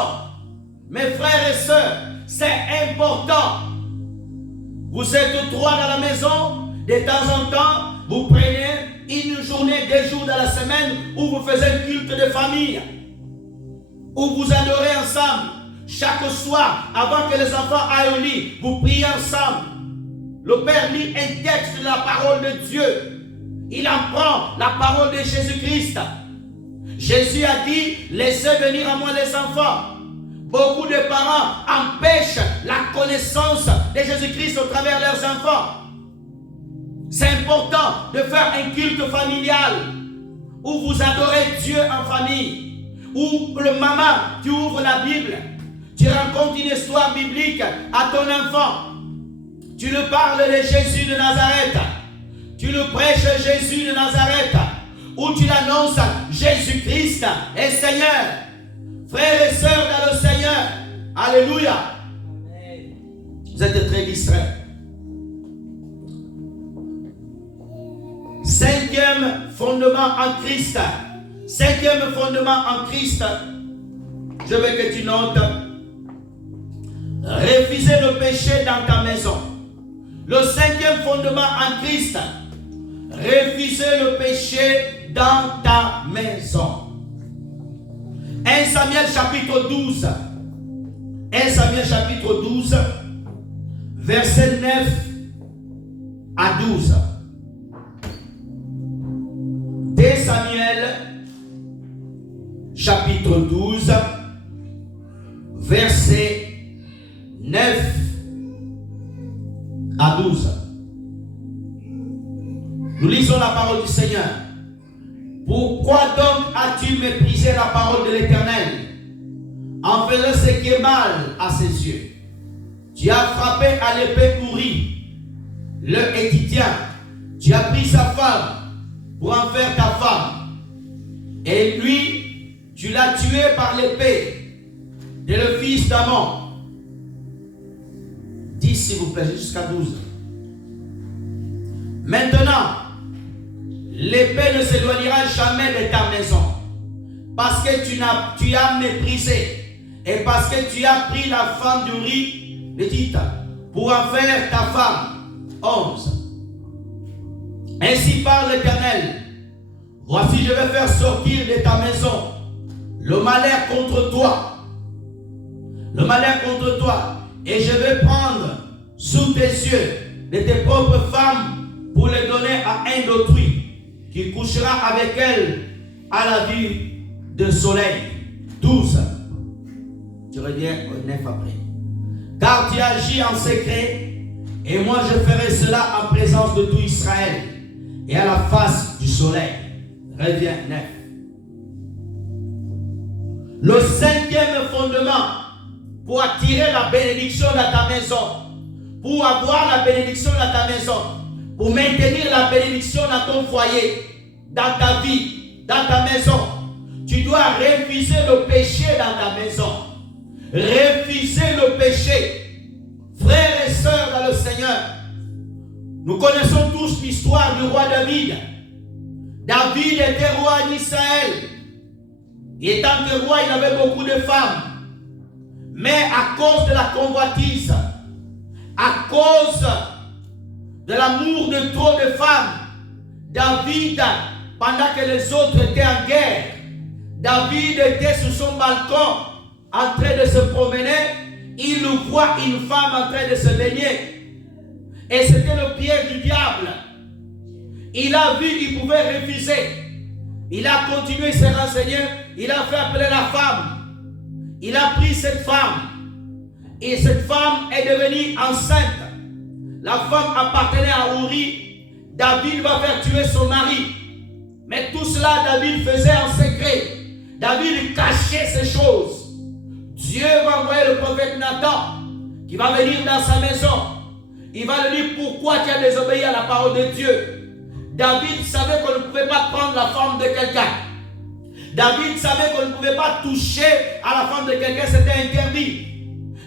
Mes frères et sœurs, c'est important. Vous êtes 3 dans la maison, de temps en temps, vous prenez une journée, 2 jours dans la semaine où vous faites un culte de famille, où vous adorez ensemble. Chaque soir, avant que les enfants aillent au lit, vous priez ensemble. Le Père lit un texte de la parole de Dieu. Il apprend la parole de Jésus-Christ. Jésus a dit, laissez venir à moi les enfants. Beaucoup de parents empêchent la connaissance de Jésus-Christ au travers de leurs enfants. C'est important de faire un culte familial où vous adorez Dieu en famille, où le maman, tu ouvres la Bible, tu rencontres une histoire biblique à ton enfant, tu lui parles de Jésus de Nazareth, tu lui prêches Jésus de Nazareth, où tu l'annonces Jésus-Christ est Seigneur. Frères et sœurs dans le Seigneur, alléluia. Vous êtes très distraits. 5e fondement en Christ. 5e fondement en Christ. Je veux que tu notes. Refuser le péché dans ta maison. Le cinquième fondement en Christ. Refuser le péché dans ta maison. 1 Samuel chapitre 12. 1 Samuel chapitre 12. Verset 9 à 12. 2 Samuel chapitre 12. Verset 9 à 12. Nous lisons la parole du Seigneur. Pourquoi donc as-tu méprisé la parole de l'Éternel en faisant ce qui est mal à ses yeux? Tu as frappé à l'épée Uri, le Héthitien. Tu as pris sa femme pour en faire ta femme. Et lui, tu l'as tué par l'épée de le fils d'Amon. 10 s'il vous plaît, jusqu'à 12. Maintenant, l'épée ne s'éloignera jamais de ta maison, parce que tu as méprisé, et parce que tu as pris la femme d'Uri, le dit, pour en faire ta femme. 11. Ainsi parle l'Éternel. Voici, je vais faire sortir de ta maison le malheur contre toi. Le malheur contre toi. Et je vais prendre sous tes yeux de tes propres femmes pour les donner à un d'autrui qui couchera avec elle à la vue de soleil. 12. Tu reviens au 9 après. Car tu agis en secret, et moi je ferai cela en présence de tout Israël et à la face du soleil. Reviens 9. Le cinquième fondement pour attirer la bénédiction dans ta maison, pour avoir la bénédiction dans ta maison, pour maintenir la bénédiction dans ton foyer, dans ta vie, dans ta maison, tu dois refuser le péché dans ta maison. Refuser le péché. Frères et sœurs dans le Seigneur, nous connaissons tous l'histoire du roi David. David était roi en Israël. Et étant que roi, il avait beaucoup de femmes. Mais à cause de la convoitise, à cause de l'amour de trop de femmes, David, pendant que les autres étaient en guerre, David était sur son balcon en train de se promener. Il voit une femme en train de se baigner. Et c'était le piège du diable. Il a vu, il pouvait refuser. Il a continué, il s'est renseigné. Il a fait appeler la femme. Il a pris cette femme. Et cette femme est devenue enceinte. La femme appartenait à Uri. David va faire tuer son mari. Mais tout cela, David faisait en secret. David cachait ces choses. Dieu va envoyer le prophète Nathan qui va venir dans sa maison. Il va lui dire pourquoi tu as désobéi à la parole de Dieu. David savait qu'on ne pouvait pas prendre la femme de quelqu'un. David savait qu'on ne pouvait pas toucher à la femme de quelqu'un, c'était interdit.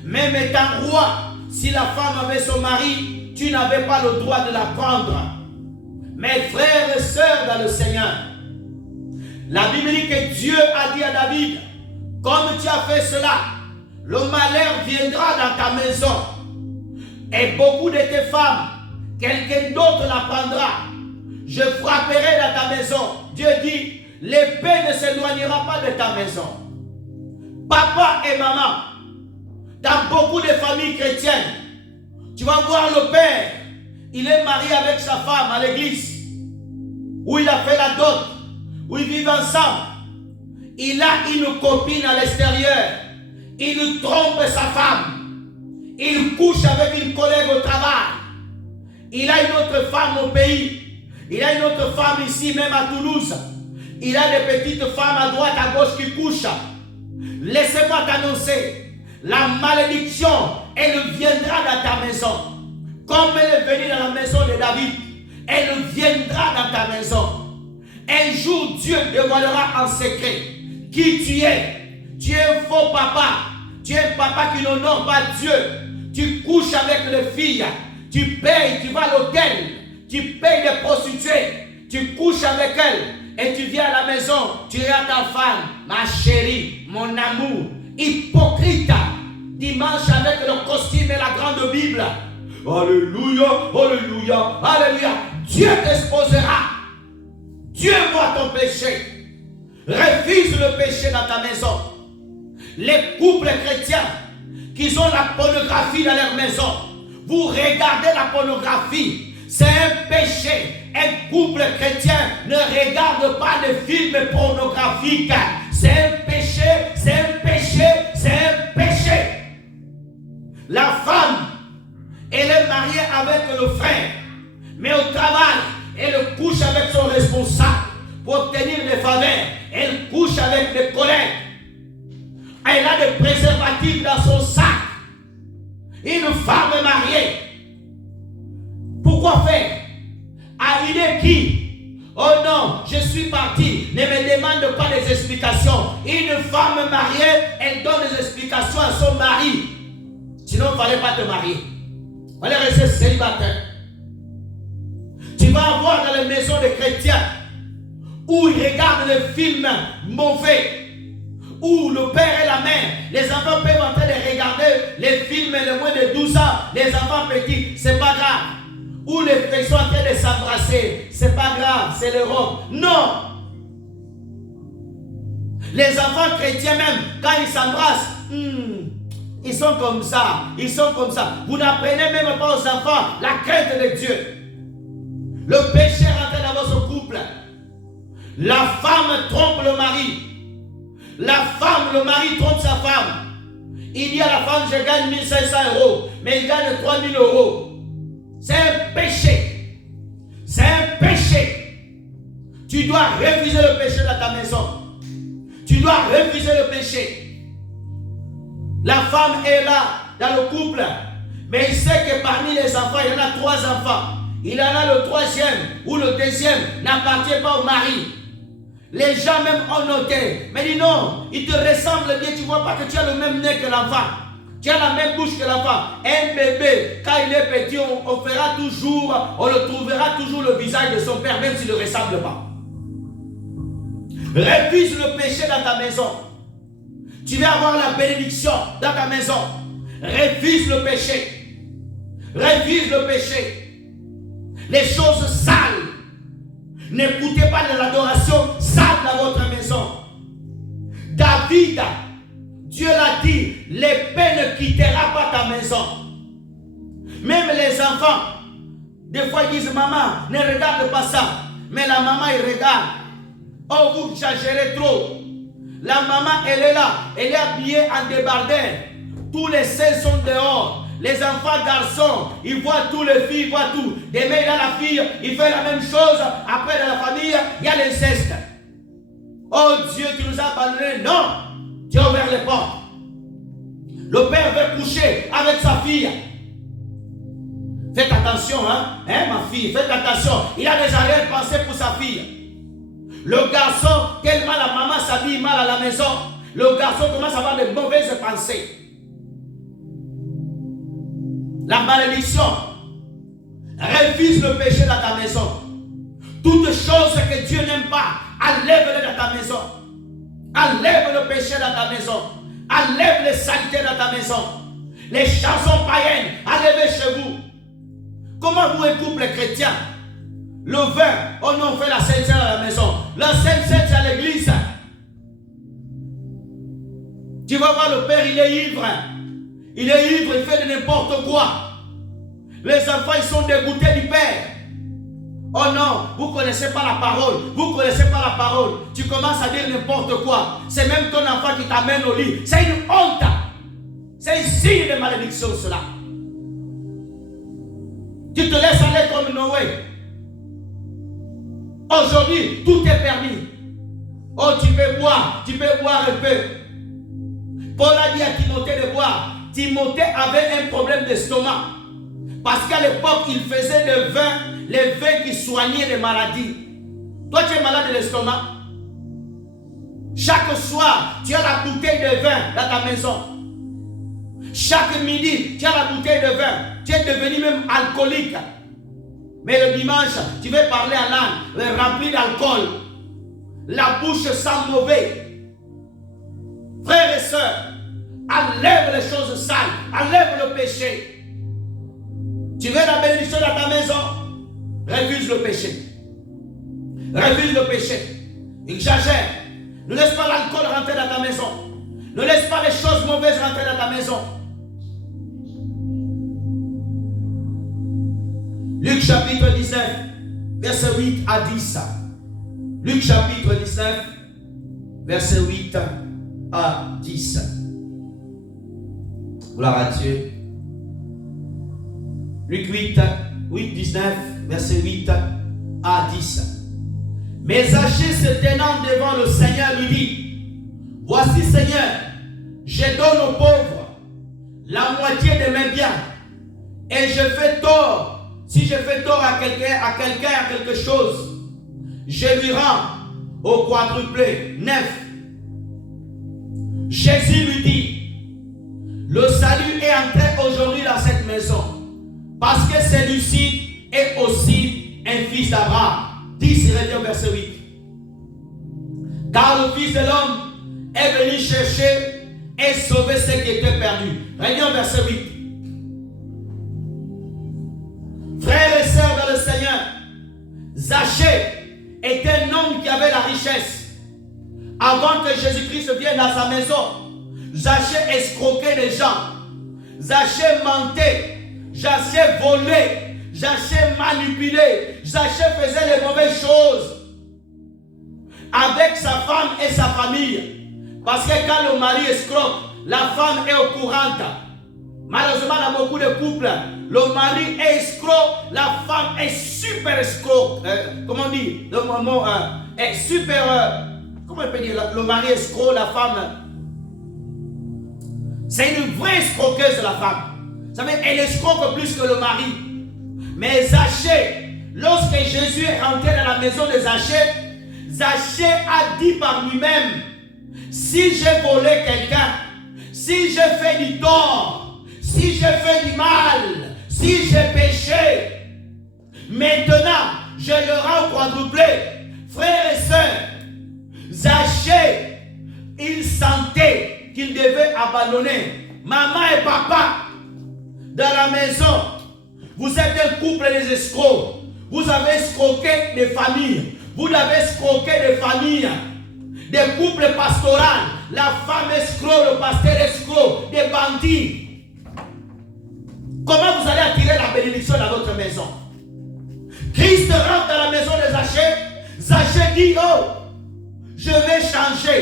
Même étant roi, si la femme avait son mari, tu n'avais pas le droit de la prendre. Mes frères et sœurs dans le Seigneur, la Bible dit que Dieu a dit à David, comme tu as fait cela, le malheur viendra dans ta maison. Et beaucoup de tes femmes, quelqu'un d'autre la prendra. Je frapperai dans ta maison. Dieu dit, l'épée ne s'éloignera pas de ta maison. Papa et maman, dans beaucoup de familles chrétiennes, tu vas voir le père, il est marié avec sa femme à l'église, où il a fait la dot, où ils vivent ensemble. Il a une copine à l'extérieur. Il trompe sa femme. Il couche avec une collègue au travail. Il a une autre femme au pays. Il a une autre femme ici, même à Toulouse. Il a des petites femmes à droite, à gauche qui couchent. Laissez-moi t'annoncer, la malédiction, elle viendra dans ta maison. Comme elle est venue dans la maison de David, elle viendra dans ta maison. Un jour, Dieu dévoilera en secret qui tu es. Tu es un faux papa. Tu es un papa qui n'honore pas Dieu. Tu couches avec les filles. Tu payes, tu vas à l'hôtel. Tu payes des prostituées. Tu couches avec elles. Et tu viens à la maison. Tu regardes ta femme. Ma chérie, mon amour. Hypocrite. Dimanche avec le costume Bible. Alléluia, alléluia, alléluia. Dieu t'exposera. Dieu voit ton péché. Refuse le péché dans ta maison. Les couples chrétiens qui ont la pornographie dans leur maison, vous regardez la pornographie, c'est un péché. Un couple chrétien ne regarde pas de films pornographiques. C'est un péché, c'est un péché, c'est un péché. La femme, elle est mariée avec le frère, mais au travail, elle couche avec son responsable pour obtenir des faveurs. Elle couche avec des collègues. Elle a des préservatifs dans son sac. Une femme mariée. Pourquoi faire? À une qui? Oh non, je suis parti. Ne me demande pas des explications. Une femme mariée, elle donne des explications à son mari. Sinon, il ne fallait pas te marier. Il fallait rester célibataire. Tu vas avoir dans les maisons des chrétiens où ils regardent des films mauvais, où le père et la mère, les enfants peuvent en train de regarder les films de moins de 12 ans, les enfants petits, c'est pas grave. Où les frères sont en train de s'embrasser, c'est pas grave, c'est l'Europe. Non! Les enfants chrétiens même, quand ils s'embrassent, ils sont comme ça, ils sont comme ça. Vous n'apprenez même pas aux enfants la crainte de Dieu. Le péché rentre dans votre couple. La femme trompe le mari. La femme, le mari trompe sa femme. Il dit à la femme, je gagne 1500 €, mais il gagne 3000 €. C'est un péché. C'est un péché. Tu dois refuser le péché dans ta maison. Tu dois refuser le péché. La femme est là, dans le couple, mais il sait que parmi les enfants, il y en a 3 enfants. Il en a le 3e ou le 2e n'appartient pas au mari. Les gens même ont noté, mais dis non, il te ressemble bien, tu ne vois pas que tu as le même nez que l'enfant. Tu as la même bouche que l'enfant. Un bébé, quand il est petit, on fera toujours, on le trouvera toujours le visage de son père, même s'il ne ressemble pas. Refuse le péché dans ta maison. Tu vas avoir la bénédiction dans ta maison. Refuse le péché. Refuse le péché. Les choses sales. N'écoutez pas de l'adoration sale dans votre maison. David, Dieu l'a dit, l'épée ne quittera pas ta maison. Même les enfants, des fois ils disent, maman, ne regarde pas ça. Mais la maman, il regarde. Oh, vous exagérez trop. La maman, elle est là. Elle est habillée en débardeur. Tous les seins sont dehors. Les enfants garçons, ils voient tous les filles, ils voient tout. Demain, il a la fille, il fait la même chose. Après, dans la famille, il y a l'inceste. Oh Dieu, tu nous as abandonnés. Non, tu as ouvert les portes. Le père veut coucher avec sa fille. Faites attention, ma fille, faites attention. Il a des arrière-pensées pour sa fille. Le garçon, tellement la maman s'habille mal à la maison, le garçon commence à avoir de mauvaises pensées. La malédiction. Refuse le péché dans ta maison. Toutes choses que Dieu n'aime pas, enlève-les dans ta maison. Enlève le péché dans ta maison. Enlève les saletés dans ta maison. Les chansons païennes, enlèvez chez vous. Comment vous, un couple chrétien, le vin, oh non, on fait la Sainte-Seine à la maison. La Sainte-Seine, c'est à l'église. Tu vas voir le père, il est ivre. Il est ivre, il fait de n'importe quoi. Les enfants, ils sont dégoûtés du père. Oh non, vous ne connaissez pas la parole. Vous ne connaissez pas la parole. Tu commences à dire n'importe quoi. C'est même ton enfant qui t'amène au lit. C'est une honte. C'est un signe de malédiction, cela. Tu te laisses aller comme Noé. Aujourd'hui, tout est permis. Oh, tu peux boire un peu. Paul a dit à Timothée de boire. Timothée avait un problème d'estomac. Parce qu'à l'époque, il faisait des vins, les vins qui soignaient les maladies. Toi, tu es malade de l'estomac. Chaque soir, tu as la bouteille de vin dans ta maison. Chaque midi, tu as la bouteille de vin. Tu es devenu même alcoolique. Mais le dimanche, tu veux parler en langue, rempli d'alcool. La bouche sent mauvais. Frères et sœurs, enlève les choses sales, enlève le péché. Tu veux la bénédiction dans ta maison? Refuse le péché. Refuse le péché. Exagère. Ne laisse pas l'alcool rentrer dans ta maison. Ne laisse pas les choses mauvaises rentrer dans ta maison. Luc chapitre 19, verset 8 à 10. Luc chapitre 19, verset 8 à 10. Gloire à Dieu. Luc 8, 19, verset 8 à 10. Mais Zachée se tenant devant le Seigneur lui dit, voici Seigneur, je donne aux pauvres la moitié de mes biens et je fais tort. Si je fais tort à quelqu'un, à quelque chose, je lui rends au quadruplé, 9. Jésus lui dit, le salut est entré aujourd'hui dans cette maison, parce que celui-ci est aussi un fils d'Abraham. 10, revient au verset 8. Car le Fils de l'homme est venu chercher et sauver ceux qui étaient perdus. Revient au verset 8. Frères et sœurs dans le Seigneur, Zachée était un homme qui avait la richesse. Avant que Jésus-Christ vienne dans sa maison, Zachée escroquait les gens. Zachée mentait. Zachée volait. Zachée manipulait. Zachée faisait les mauvaises choses avec sa femme et sa famille. Parce que quand le mari escroque, la femme est au courant. Malheureusement, dans beaucoup de couples, le mari est escroc, la femme est super escroc. Comment on dit? Le moment est super. Comment on peut dire? Le mari est escroc, la femme. C'est une vraie escroqueuse, la femme. Vous savez, elle escroque plus que le mari. Mais Zachée, lorsque Jésus est rentré dans la maison de Zachée, Zachée a dit par lui-même, si j'ai volé quelqu'un, si j'ai fait du tort, si j'ai fait du mal, si j'ai péché, maintenant je le rends quadruplé. Frères et sœurs, Zachée, il sentait qu'il devait abandonner maman et papa dans la maison. Vous êtes un couple des escrocs. Vous avez escroqué des familles. Vous avez escroqué des familles. Des couples pastoraux. La femme escroc, le pasteur escroc, des bandits. Comment vous allez attirer la bénédiction dans votre maison? Christ rentre dans la maison de Zachée. Zachée dit, oh, je vais changer.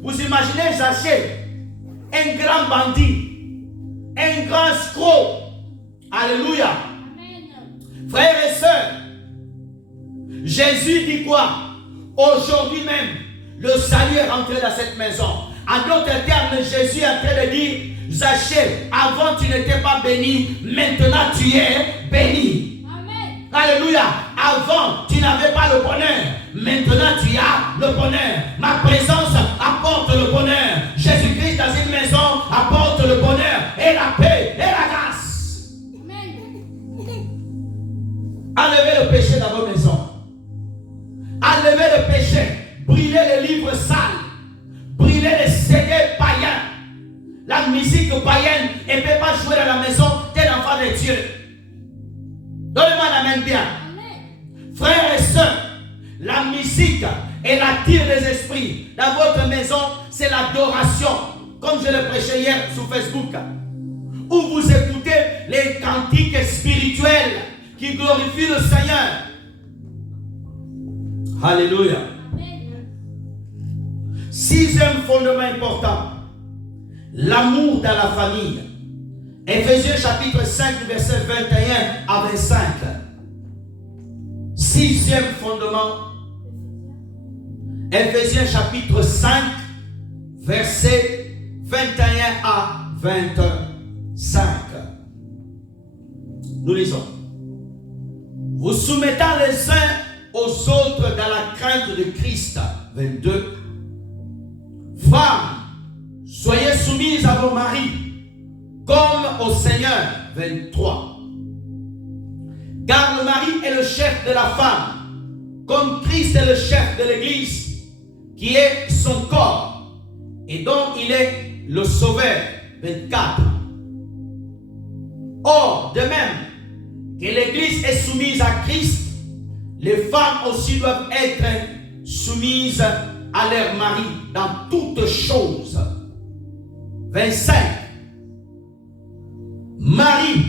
Vous imaginez Zachée, un grand bandit, un grand escroc. Alléluia. Amen. Frères et sœurs, Jésus dit quoi? Aujourd'hui même, le salut est rentré dans cette maison. En d'autres termes, Jésus est en train de dire, Zachée, avant tu n'étais pas béni, maintenant tu es béni. Amen. Alléluia. Avant tu n'avais pas le bonheur, maintenant tu as le bonheur. Ma présence apporte le bonheur. Jésus-Christ dans une maison apporte le bonheur et la paix et la grâce. Enlevez le péché dans vos maisons. Enlevez le péché. Brûlez les livres sales. Brûlez les CD païens. La musique païenne ne peut pas jouer dans la maison d'un enfant de Dieu. Donnez-moi la main bien. Amen. Frères et sœurs, la musique et la tire des esprits dans votre maison, c'est l'adoration. Comme je l'ai prêché hier sur Facebook. Où vous écoutez les cantiques spirituels qui glorifient le Seigneur. Alléluia. Amen. Sixième fondement important, l'amour dans la famille. Éphésiens chapitre 5, verset 21 à 25. Sixième fondement, Éphésiens chapitre 5, verset 21 à 25. Nous lisons. Vous soumettant les uns aux autres dans la crainte de Christ. 22. Femmes, soyez soumises à vos maris comme au Seigneur. 23. Car le mari est le chef de la femme, comme Christ est le chef de l'Église, qui est son corps, et dont il est le sauveur. 24. Or, de même, que l'Église est soumise à Christ, les femmes aussi doivent être soumises à leur mari dans toutes choses. 25. Marie,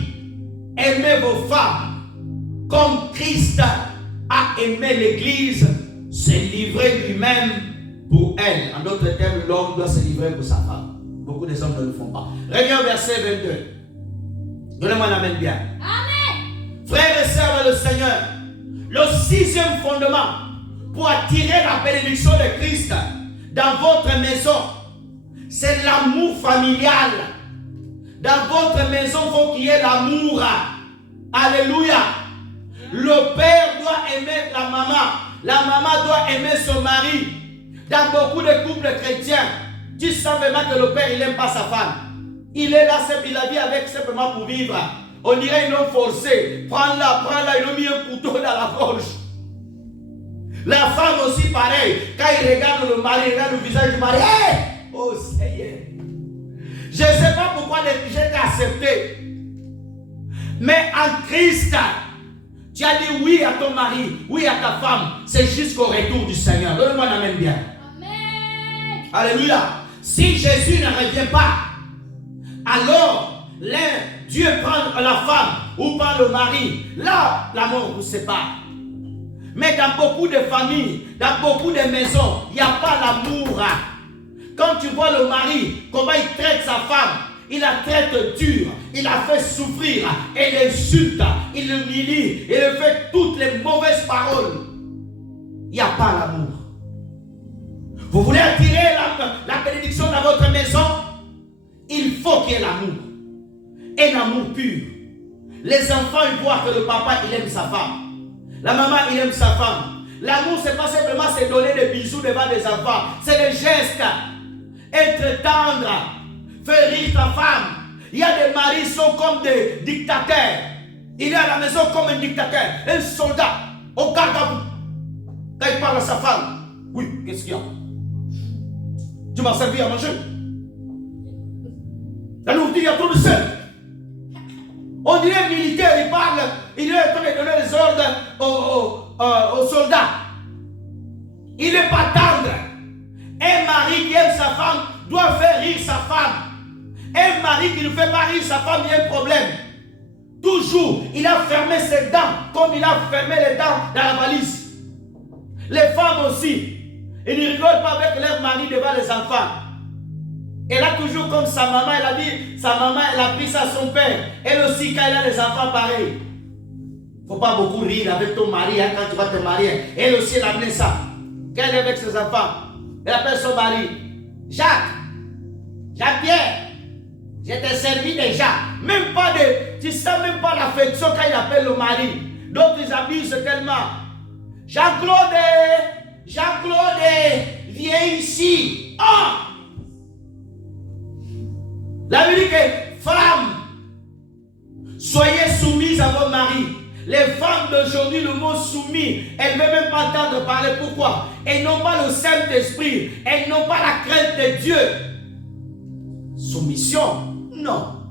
aimez vos femmes comme Christ a aimé l'Église, se livrer lui-même pour elle. En d'autres termes, l'homme doit se livrer pour sa femme. Beaucoup des hommes ne le font pas. Reviens au verset 22. Donnez-moi la main bien. Amen. Frères et sœurs dans le Seigneur, le 6e fondement pour attirer la bénédiction de Christ dans votre maison, c'est l'amour familial. Dans votre maison, il faut qu'il y ait l'amour. Alléluia. Le père doit aimer la maman doit aimer son mari. Dans beaucoup de couples chrétiens, tu sens vraiment que le père il n'aime pas sa femme. Il est là, il a vie avec simplement pour vivre. On dirait ils l'ont forcé. Prends-la, ils ont mis un couteau dans la gorge. La femme aussi pareil. Quand il regarde le mari, il regarde le visage du mari. Hey! Oh Seigneur. Je ne sais pas pourquoi j'ai été accepté. Mais en Christ, tu as dit oui à ton mari, oui à ta femme. C'est jusqu'au retour du Seigneur. Donne-moi la main bien. Amen. Alléluia. Si Jésus ne revient pas, alors Dieu prend la femme ou prend le mari. Là, la mort vous sépare. Mais dans beaucoup de familles, dans beaucoup de maisons, il n'y a pas l'amour. Quand tu vois le mari, comment il traite sa femme, il la traite dure, il la fait souffrir, il l'insulte, il l'humilie, il lui fait toutes les mauvaises paroles. Il n'y a pas l'amour. Vous voulez attirer la bénédiction dans votre maison? Il faut qu'il y ait l'amour. Un amour pur. Les enfants, ils voient que le papa, il aime sa femme. La maman, il aime sa femme. L'amour, c'est pas simplement se donner des bisous devant des enfants. C'est des gestes. Être tendre. Faire rire ta femme. Il y a des maris qui sont comme des dictateurs. Il est à la maison comme un dictateur. Un soldat. Au garde à vous. Quand il parle à sa femme. Oui, qu'est-ce qu'il y a? Tu m'as servi à manger. La nourriture, il y a trop de sel. On dirait militaire, il parle, il est en train de donner des ordres aux soldats. Il n'est pas tendre. Un mari qui aime sa femme doit faire rire sa femme. Un mari qui ne fait pas rire sa femme, il y a un problème. Toujours, il a fermé ses dents comme il a fermé les dents dans la valise. Les femmes aussi, ils ne rigolent pas avec leur mari devant les enfants. Elle a toujours comme sa maman, elle a dit, sa maman, elle a pris ça à son père. Elle aussi, quand elle a des enfants pareils. Il ne faut pas beaucoup rire avec ton mari hein, quand tu vas te marier. Elle aussi, elle a amené ça. Quand elle est avec ses enfants, elle appelle son mari. Jacques-Pierre, je t'ai servi déjà. Même pas de, tu ne sens même pas l'affection quand il appelle le mari. D'autres, ils abusent tellement. Jean-Claude, viens ici. Ah! La Bible dit que femmes, soyez soumises à vos maris. Les femmes d'aujourd'hui, le mot soumis, elles ne veulent même pas entendre parler. Pourquoi? Elles n'ont pas le Saint-Esprit. Elles n'ont pas la crainte de Dieu. Soumission? Non.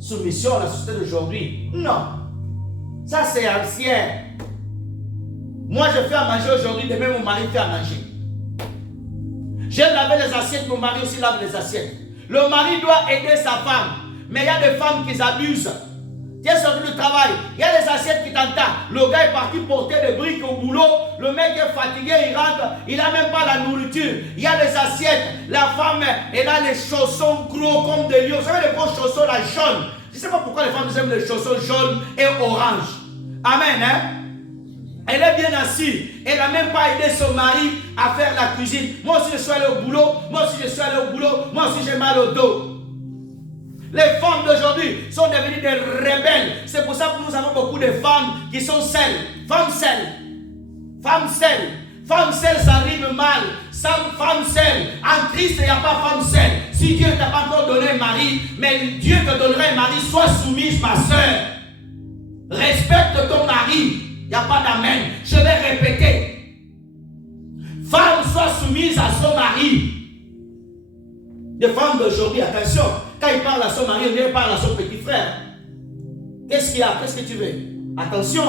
Soumission à la société d'aujourd'hui? Non. Ça, c'est ancien. Moi, je fais à manger aujourd'hui, demain, mon mari fait à manger. J'aime laver les assiettes, mon mari aussi lave les assiettes. Le mari doit aider sa femme. Mais il y a des femmes qui abusent. Tu es sorti du travail, il y a des assiettes qui t'entendent. Le gars est parti porter des briques au boulot. Le mec est fatigué, il rentre, il n'a même pas la nourriture. Il y a des assiettes. La femme, elle a les chaussons gros comme des lions. Vous savez les gros chaussons là jaunes. Je ne sais pas pourquoi les femmes aiment les chaussons jaunes et orange. Amen, hein? Elle est bien assise. Elle n'a même pas aidé son mari à faire la cuisine. Moi aussi je suis allé au boulot. Moi aussi je suis allé au boulot. Moi aussi j'ai mal au dos. Les femmes d'aujourd'hui sont devenues des rebelles. C'est pour ça que nous avons beaucoup de femmes qui sont seules. Femmes seules. Femmes seules. Femme seule, ça rime mal. Femme seule. En Christ, il n'y a pas femme seule. Si Dieu ne t'a pas encore donné un mari, mais Dieu te donnera un mari, sois soumise, ma soeur. Respecte ton mari. Il n'y a pas d'amen. Je vais répéter. Femme, sois soumise à son mari. Les femmes d'aujourd'hui, attention. Quand il parle à son mari, il parle à son petit frère. Qu'est-ce qu'il y a? Qu'est-ce que tu veux? Attention,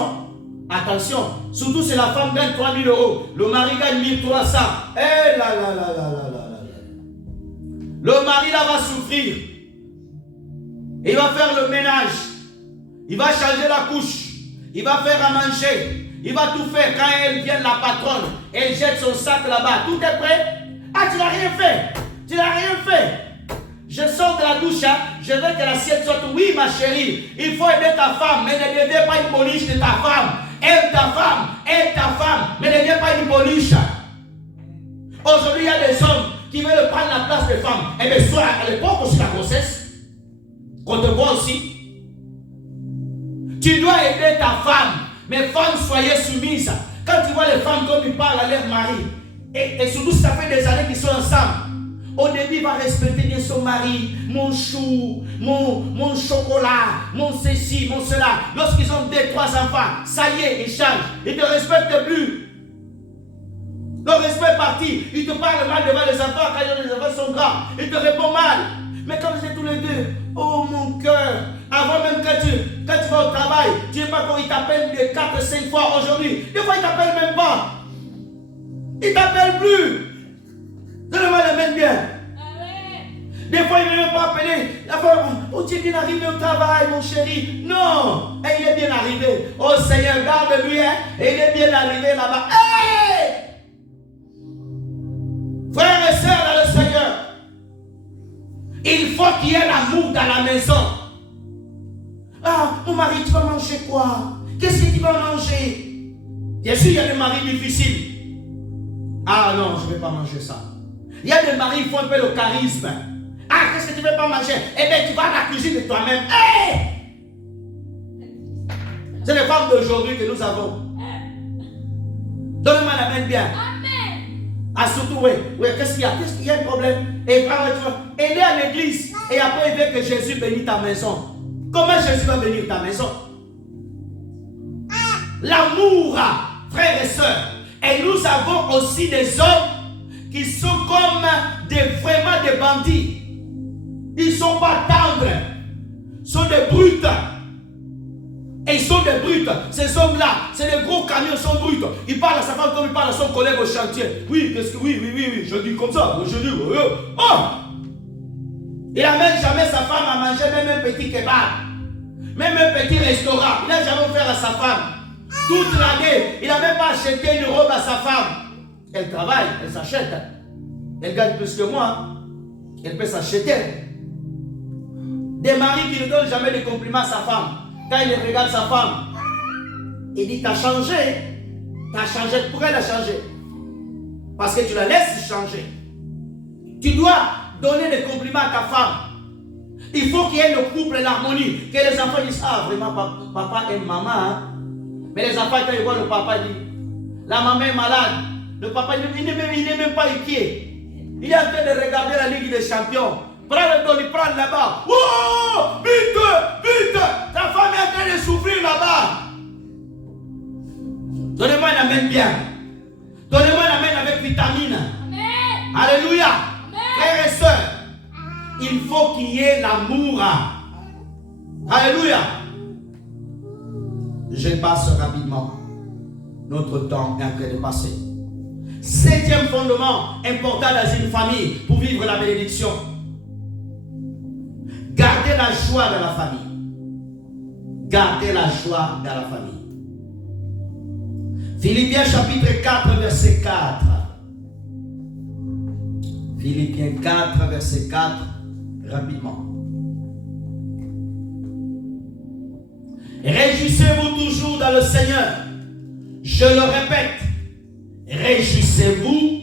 attention. Surtout si la femme gagne 3 000 euros. Le mari gagne 1 300. Eh là là là là là là là. Le mari là va souffrir. Il va faire le ménage. Il va changer la couche. Il va faire à manger. Il va tout faire. Quand elle vient, la patronne, elle jette son sac là-bas. Tout est prêt? Ah, tu n'as rien fait. Tu n'as rien fait. Je sors de la douche, hein. Je veux que l'assiette sorte. Oui, ma chérie, il faut aider ta femme, mais ne deviens pas une boliche de ta femme. Aide ta femme, mais ne deviens pas une boliche. Aujourd'hui, il y a des hommes qui veulent prendre la place des femmes. Eh bien, soit à l'époque aussi la grossesse, qu'on te voit aussi. Tu dois aider ta femme. Mais femmes, soyez soumises. Quand tu vois les femmes comme ils parlent à leur mari, et surtout si ça fait des années qu'ils sont ensemble, au début, il va respecter bien son mari, mon chou, mon chocolat, mon ceci, mon cela. Lorsqu'ils ont 2, 3 enfants, ça y est, ils changent. Ils ne te respectent plus. Le respect est parti. Ils te parlent mal devant les enfants quand les enfants sont grands. Ils te répondent mal. Mais quand vous êtes tous les deux, oh mon cœur, avant même quand tu vas au travail, tu n'es pas quand ils t'appellent 4, 5 fois aujourd'hui. Des fois, ils ne t'appellent même pas. Ils ne t'appellent plus. Donnez-moi la main bien. Des fois, il ne veut même pas appeler. Oh, tu es bien arrivé au travail, mon chéri. Non. Et il est bien arrivé. Oh Seigneur, garde-lui. Hein? Et il est bien arrivé là-bas. Hey! Frères et sœurs dans le Seigneur, il faut qu'il y ait l'amour dans la maison. Ah, mon mari, tu vas manger quoi? Qu'est-ce que tu vas manger? Bien sûr, il y a des maris difficiles. Ah non, je ne vais pas manger ça. Il y a des maris qui font un peu le charisme. Ah, qu'est-ce que tu ne veux pas manger? Eh bien, tu vas à la cuisine de toi-même. Hey! C'est les femmes d'aujourd'hui que nous avons. Donne-moi la main bien. Amen. Ah, surtout, oui. Qu'est-ce qu'il y a? Qu'est-ce qu'il y a un problème? Et quand tu vas aider à l'église. Et après, il veut que Jésus bénisse ta maison. Comment Jésus va bénir ta maison? L'amour, frères et sœurs. Et nous avons aussi des hommes qui sont comme vraiment des bandits. Ils ne sont pas tendres. Ils sont des brutes. Et ils sont des brutes. Ces hommes-là, c'est des gros camions, ils sont brutes. Ils parlent à sa femme comme il parle à son collègue au chantier. Oui, qu'est-ce que oui, je dis comme ça. Je dis, oh! Il n'amène jamais sa femme à manger même un petit kebab. Même un petit restaurant. Il n'a jamais offert à sa femme. Toute l'année, il n'a même pas acheté une robe à sa femme. Elle travaille, elle s'achète. Elle gagne plus que moi. Elle peut s'acheter. Des maris qui ne donnent jamais de compliments à sa femme. Quand il regarde sa femme, il dit, t'as changé. T'as changé. Pourquoi elle a changé? Parce que tu la laisses changer. Tu dois donner des compliments à ta femme. Il faut qu'il y ait le couple, l'harmonie. Que les enfants disent, ah vraiment papa et maman. Hein? Mais les enfants, quand ils voient le papa, ils disent, la maman est malade. Le papa, il n'est même pas inquiet. Il est en train de regarder la Ligue des Champions. Prends le dos, il prend là-bas. Oh, vite, vite. Ta femme est en train de souffrir là-bas. Donnez-moi la main bien. Donnez-moi la main avec vitamine. Amen. Alléluia. Amen. Frères et sœurs, il faut qu'il y ait l'amour. Alléluia. Je passe rapidement. Notre temps est en train de passer. 7e fondement important dans une famille pour vivre la bénédiction. Gardez la joie dans la famille. Gardez la joie dans la famille. Philippiens chapitre 4 verset 4. Philippiens 4 verset 4. Rapidement. Réjouissez-vous toujours dans le Seigneur. Je le répète. Réjouissez-vous.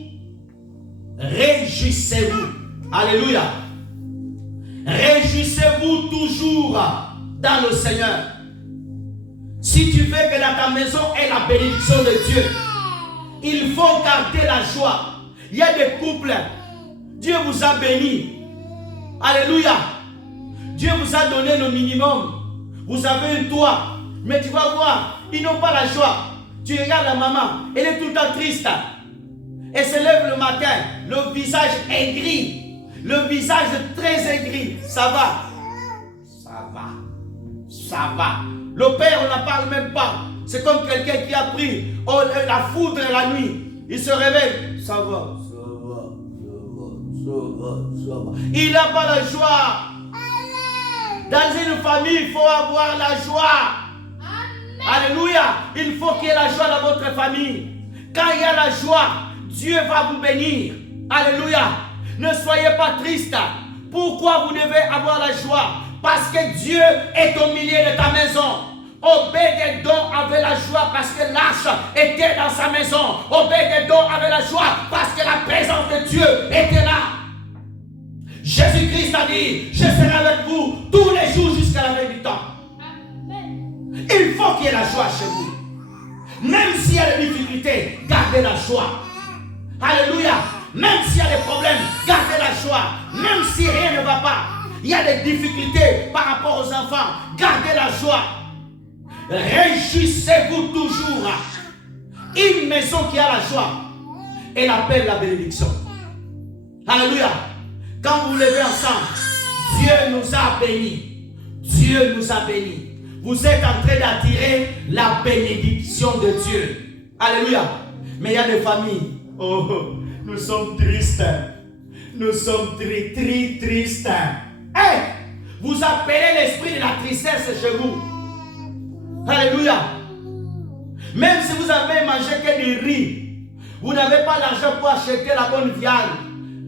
Réjouissez-vous. Alléluia. Réjouissez-vous toujours dans le Seigneur. Si tu veux que dans ta maison ait la bénédiction de Dieu, il faut garder la joie. Il y a des couples. Dieu vous a béni. Alléluia. Dieu vous a donné le minimum. Vous avez un toit. Mais tu vas voir, ils n'ont pas la joie. Tu regardes la maman, elle est tout le temps triste. Elle se lève le matin, le visage aigri. Le visage très aigri. Ça va. Ça va. ça va. Le père, on n'en parle même pas. C'est comme quelqu'un qui a pris la foudre la nuit. Il se réveille. Ça va. Il n'a pas la joie. Dans une famille, il faut avoir la joie. Alléluia. Il faut qu'il y ait la joie dans votre famille. Quand il y a la joie, Dieu va vous bénir. Alléluia. Ne soyez pas triste. Pourquoi vous devez avoir la joie? Parce que Dieu est au milieu de ta maison. Obed-Edom avait la joie parce que l'arche était dans sa maison. Obed-Edom avait la joie parce que la présence de Dieu était là. Jésus-Christ a dit, je serai avec vous tous les jours jusqu'à la fin du temps. Il faut qu'il y ait la joie chez vous. Même s'il y a des difficultés, gardez la joie. Alléluia. Même s'il y a des problèmes, gardez la joie. Même si rien ne va pas, il y a des difficultés par rapport aux enfants, gardez la joie. Réjouissez-vous toujours. Une maison qui a la joie, elle appelle la bénédiction. Alléluia. Quand vous levez ensemble, Dieu nous a bénis. Dieu nous a bénis. Vous êtes en train d'attirer la bénédiction de Dieu. Alléluia. Mais il y a des familles. Oh, nous sommes tristes. Nous sommes très tristes. Hey, vous appelez l'esprit de la tristesse chez vous. Alléluia. Même si vous avez mangé que du riz, vous n'avez pas l'argent pour acheter la bonne viande.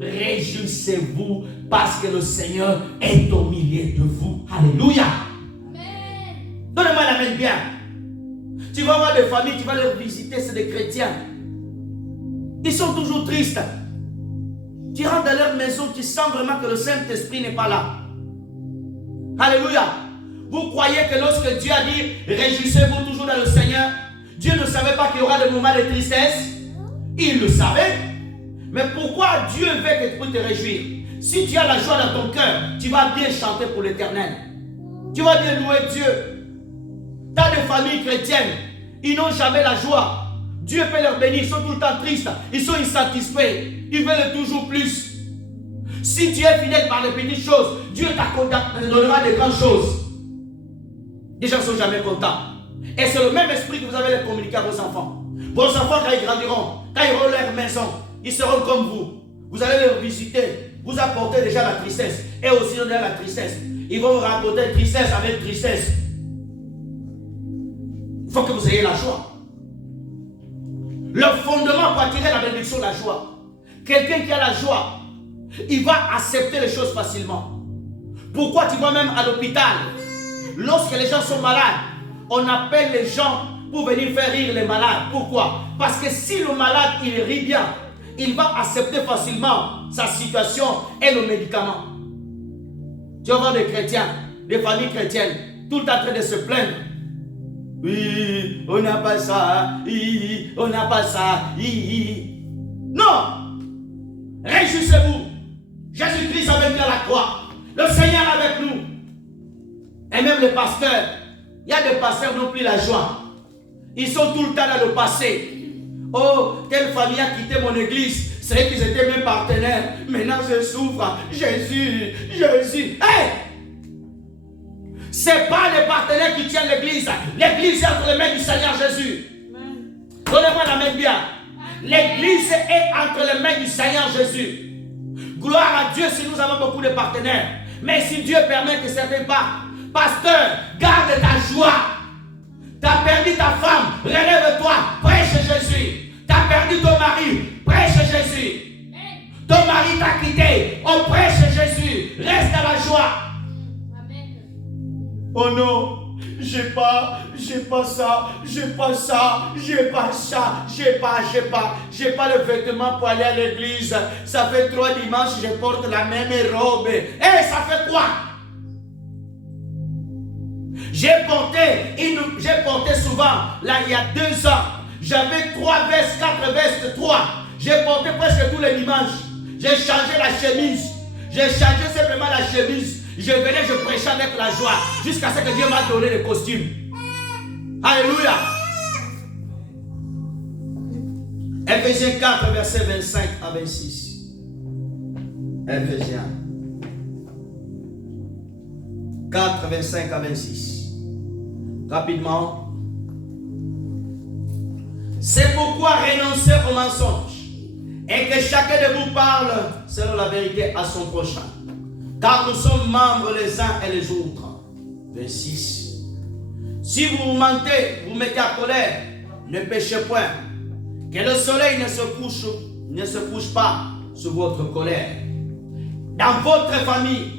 Réjouissez-vous parce que le Seigneur est au milieu de vous. Alléluia. Donnez-moi la main bien. Tu vas voir des familles, tu vas les visiter, c'est des chrétiens. Ils sont toujours tristes. Tu rentres dans leur maison, tu sens vraiment que le Saint-Esprit n'est pas là. Alléluia. Vous croyez que lorsque Dieu a dit réjouissez-vous toujours dans le Seigneur, Dieu ne savait pas qu'il y aura des moments de tristesse? Il le savait. Mais pourquoi Dieu veut que tu puisses te réjouir? Si tu as la joie dans ton cœur, tu vas bien chanter pour l'Éternel. Tu vas bien louer Dieu. Tant de familles chrétiennes, ils n'ont jamais la joie. Dieu peut leur bénir, ils sont tout le temps tristes, ils sont insatisfaits, ils veulent toujours plus. Si tu es fidèle par les petites choses, Dieu te donnera de grandes choses. Les gens ne sont jamais contents. Et c'est le même esprit que vous avez les communiquer à vos enfants. Vos enfants, quand ils grandiront, quand ils auront leur maison, ils seront comme vous. Vous allez les visiter, vous apportez déjà la tristesse. Et aussi donner la tristesse. Ils vont vous rapporter tristesse avec tristesse. Il faut que vous ayez la joie. Le fondement pour attirer la bénédiction, la joie. Quelqu'un qui a la joie, il va accepter les choses facilement. Pourquoi tu vois même à l'hôpital, lorsque les gens sont malades, on appelle les gens pour venir faire rire les malades. Pourquoi? Parce que si le malade, il rit bien, il va accepter facilement sa situation et le médicament. Tu vas voir des chrétiens, des familles chrétiennes, tout en train de se plaindre. Oui, on n'a pas ça, on n'a pas ça. Non! Réjouissez-vous. Jésus-Christ a vaincu à la croix. Le Seigneur est avec nous. Et même les pasteurs, il y a des pasteurs qui n'ont plus la joie. Ils sont tout le temps dans le passé. Oh, telle famille a quitté mon église. C'est vrai qu'ils étaient mes partenaires. Maintenant je souffre. Jésus, Jésus. Hey! Ce n'est pas les partenaires qui tiennent l'église. L'église est entre les mains du Seigneur Jésus. Donnez-moi la main bien. L'église est entre les mains du Seigneur Jésus. Gloire à Dieu si nous avons beaucoup de partenaires. Mais si Dieu permet que certains partent, pasteur, garde ta joie. Tu as perdu ta femme, relève-toi, prêche Jésus. Tu as perdu ton mari, prêche Jésus. Ton mari t'a quitté, on prêche Jésus. Reste dans la joie. Oh non, j'ai pas ça, j'ai pas le vêtement pour aller à l'église. Ça fait 3 dimanches, je porte la même robe. Eh, ça fait quoi? J'ai porté souvent, là il y a 2 ans, j'avais 3 vestes, 4 vestes, 3. J'ai porté presque tous les dimanches. J'ai changé la chemise. J'ai changé simplement la chemise. Je venais, je prêchais avec la joie jusqu'à ce que Dieu m'a donné le costume. Alléluia. Ephésiens 4, versets 25 à 26. Ephésiens 4, 25 à 26. Rapidement. C'est pourquoi renoncez au mensonge et que chacun de vous parle selon la vérité à son prochain. Car nous sommes membres les uns et les autres. 26. Si vous mentez, vous mettez à colère, ne péchez point. Que le soleil ne se couche pas sur votre colère. Dans votre famille,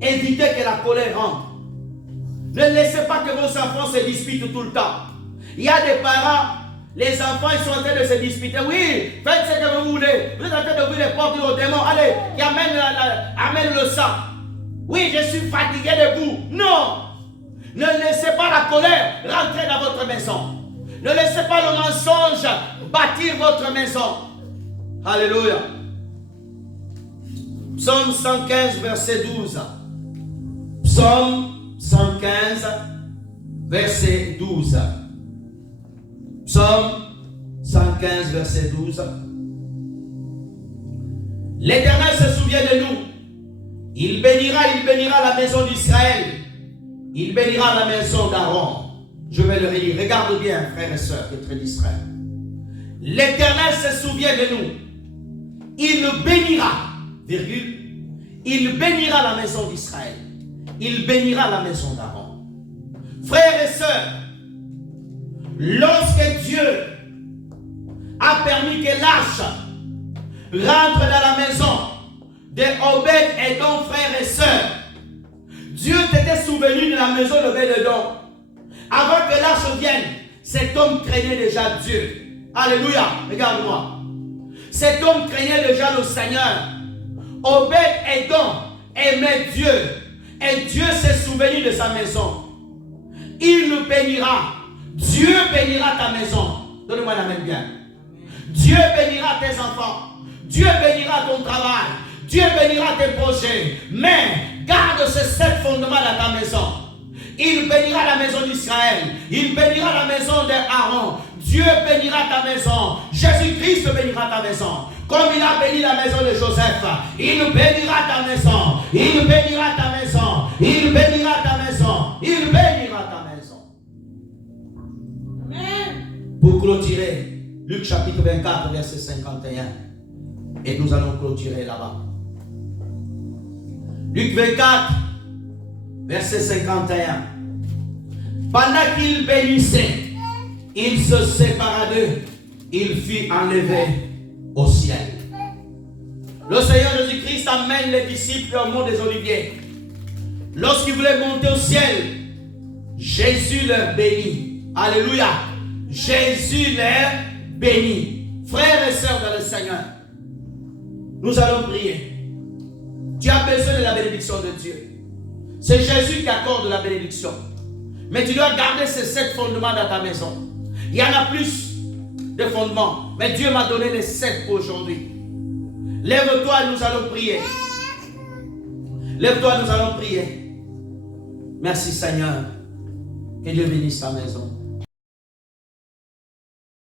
évitez que la colère rentre. Ne laissez pas que vos enfants se disputent tout le temps. Il y a des parents, les enfants ils sont en train de se disputer. Oui, faites ce que vous voulez. Vous êtes en train d'ouvrir les portes aux démons. Allez, qui amène le sang. Oui, je suis fatigué de vous. Non. Ne laissez pas la colère rentrer dans votre maison. Ne laissez pas le mensonge bâtir votre maison. Alléluia. Psaume 115, verset 12. Psaume 115, verset 12. Psaume 115, verset 12. L'Éternel se souvient de nous. Il bénira la maison d'Israël. Il bénira la maison d'Aaron. Je vais le relire. Regarde bien, frères et sœurs, qui est très distrait. L'Éternel se souvient de nous. Il bénira, virgule, il bénira la maison d'Israël. Il bénira la maison d'Aaron. Frères et sœurs, lorsque Dieu a permis que l'arche rentre dans la maison de Obed-Edom, frères et sœurs, Dieu t'était souvenu de la maison d'Obed-Edom. Avant que l'arche vienne, cet homme craignait déjà Dieu. Alléluia, regarde-moi. Cet homme craignait déjà le Seigneur. Obed-Edom aimait Dieu. Et Dieu s'est souvenu de sa maison. Il nous bénira. Dieu bénira ta maison. Donne-moi la main bien. Dieu bénira tes enfants. Dieu bénira ton travail. Dieu bénira tes projets. Mais garde ces 7 fondements dans ta maison. Il bénira la maison d'Israël. Il bénira la maison d'Aaron. Dieu bénira ta maison. Jésus-Christ bénira ta maison. Comme il a béni la maison de Joseph. Il bénira ta maison. Il bénira ta maison. Il bénira ta maison. Il bénira ta maison. Amen. Pour clôturer, Luc chapitre 24, verset 51. Et nous allons clôturer là-bas. Luc 24, verset 51. Pendant qu'il bénissait, il se sépara d'eux. Il fut enlevé au ciel. Le Seigneur Jésus-Christ amène les disciples au mont des Oliviers. Lorsqu'ils voulaient monter au ciel, Jésus leur bénit. Alléluia. Jésus leur bénit. Frères et sœurs dans le Seigneur, nous allons prier. Tu as besoin de la bénédiction de Dieu. C'est Jésus qui accorde la bénédiction. Mais tu dois garder ces 7 fondements dans ta maison. Il y en a plus de fondements. Mais Dieu m'a donné les 7 aujourd'hui. Lève-toi et nous allons prier. Lève-toi, nous allons prier. Merci Seigneur. Que Dieu bénisse ta maison.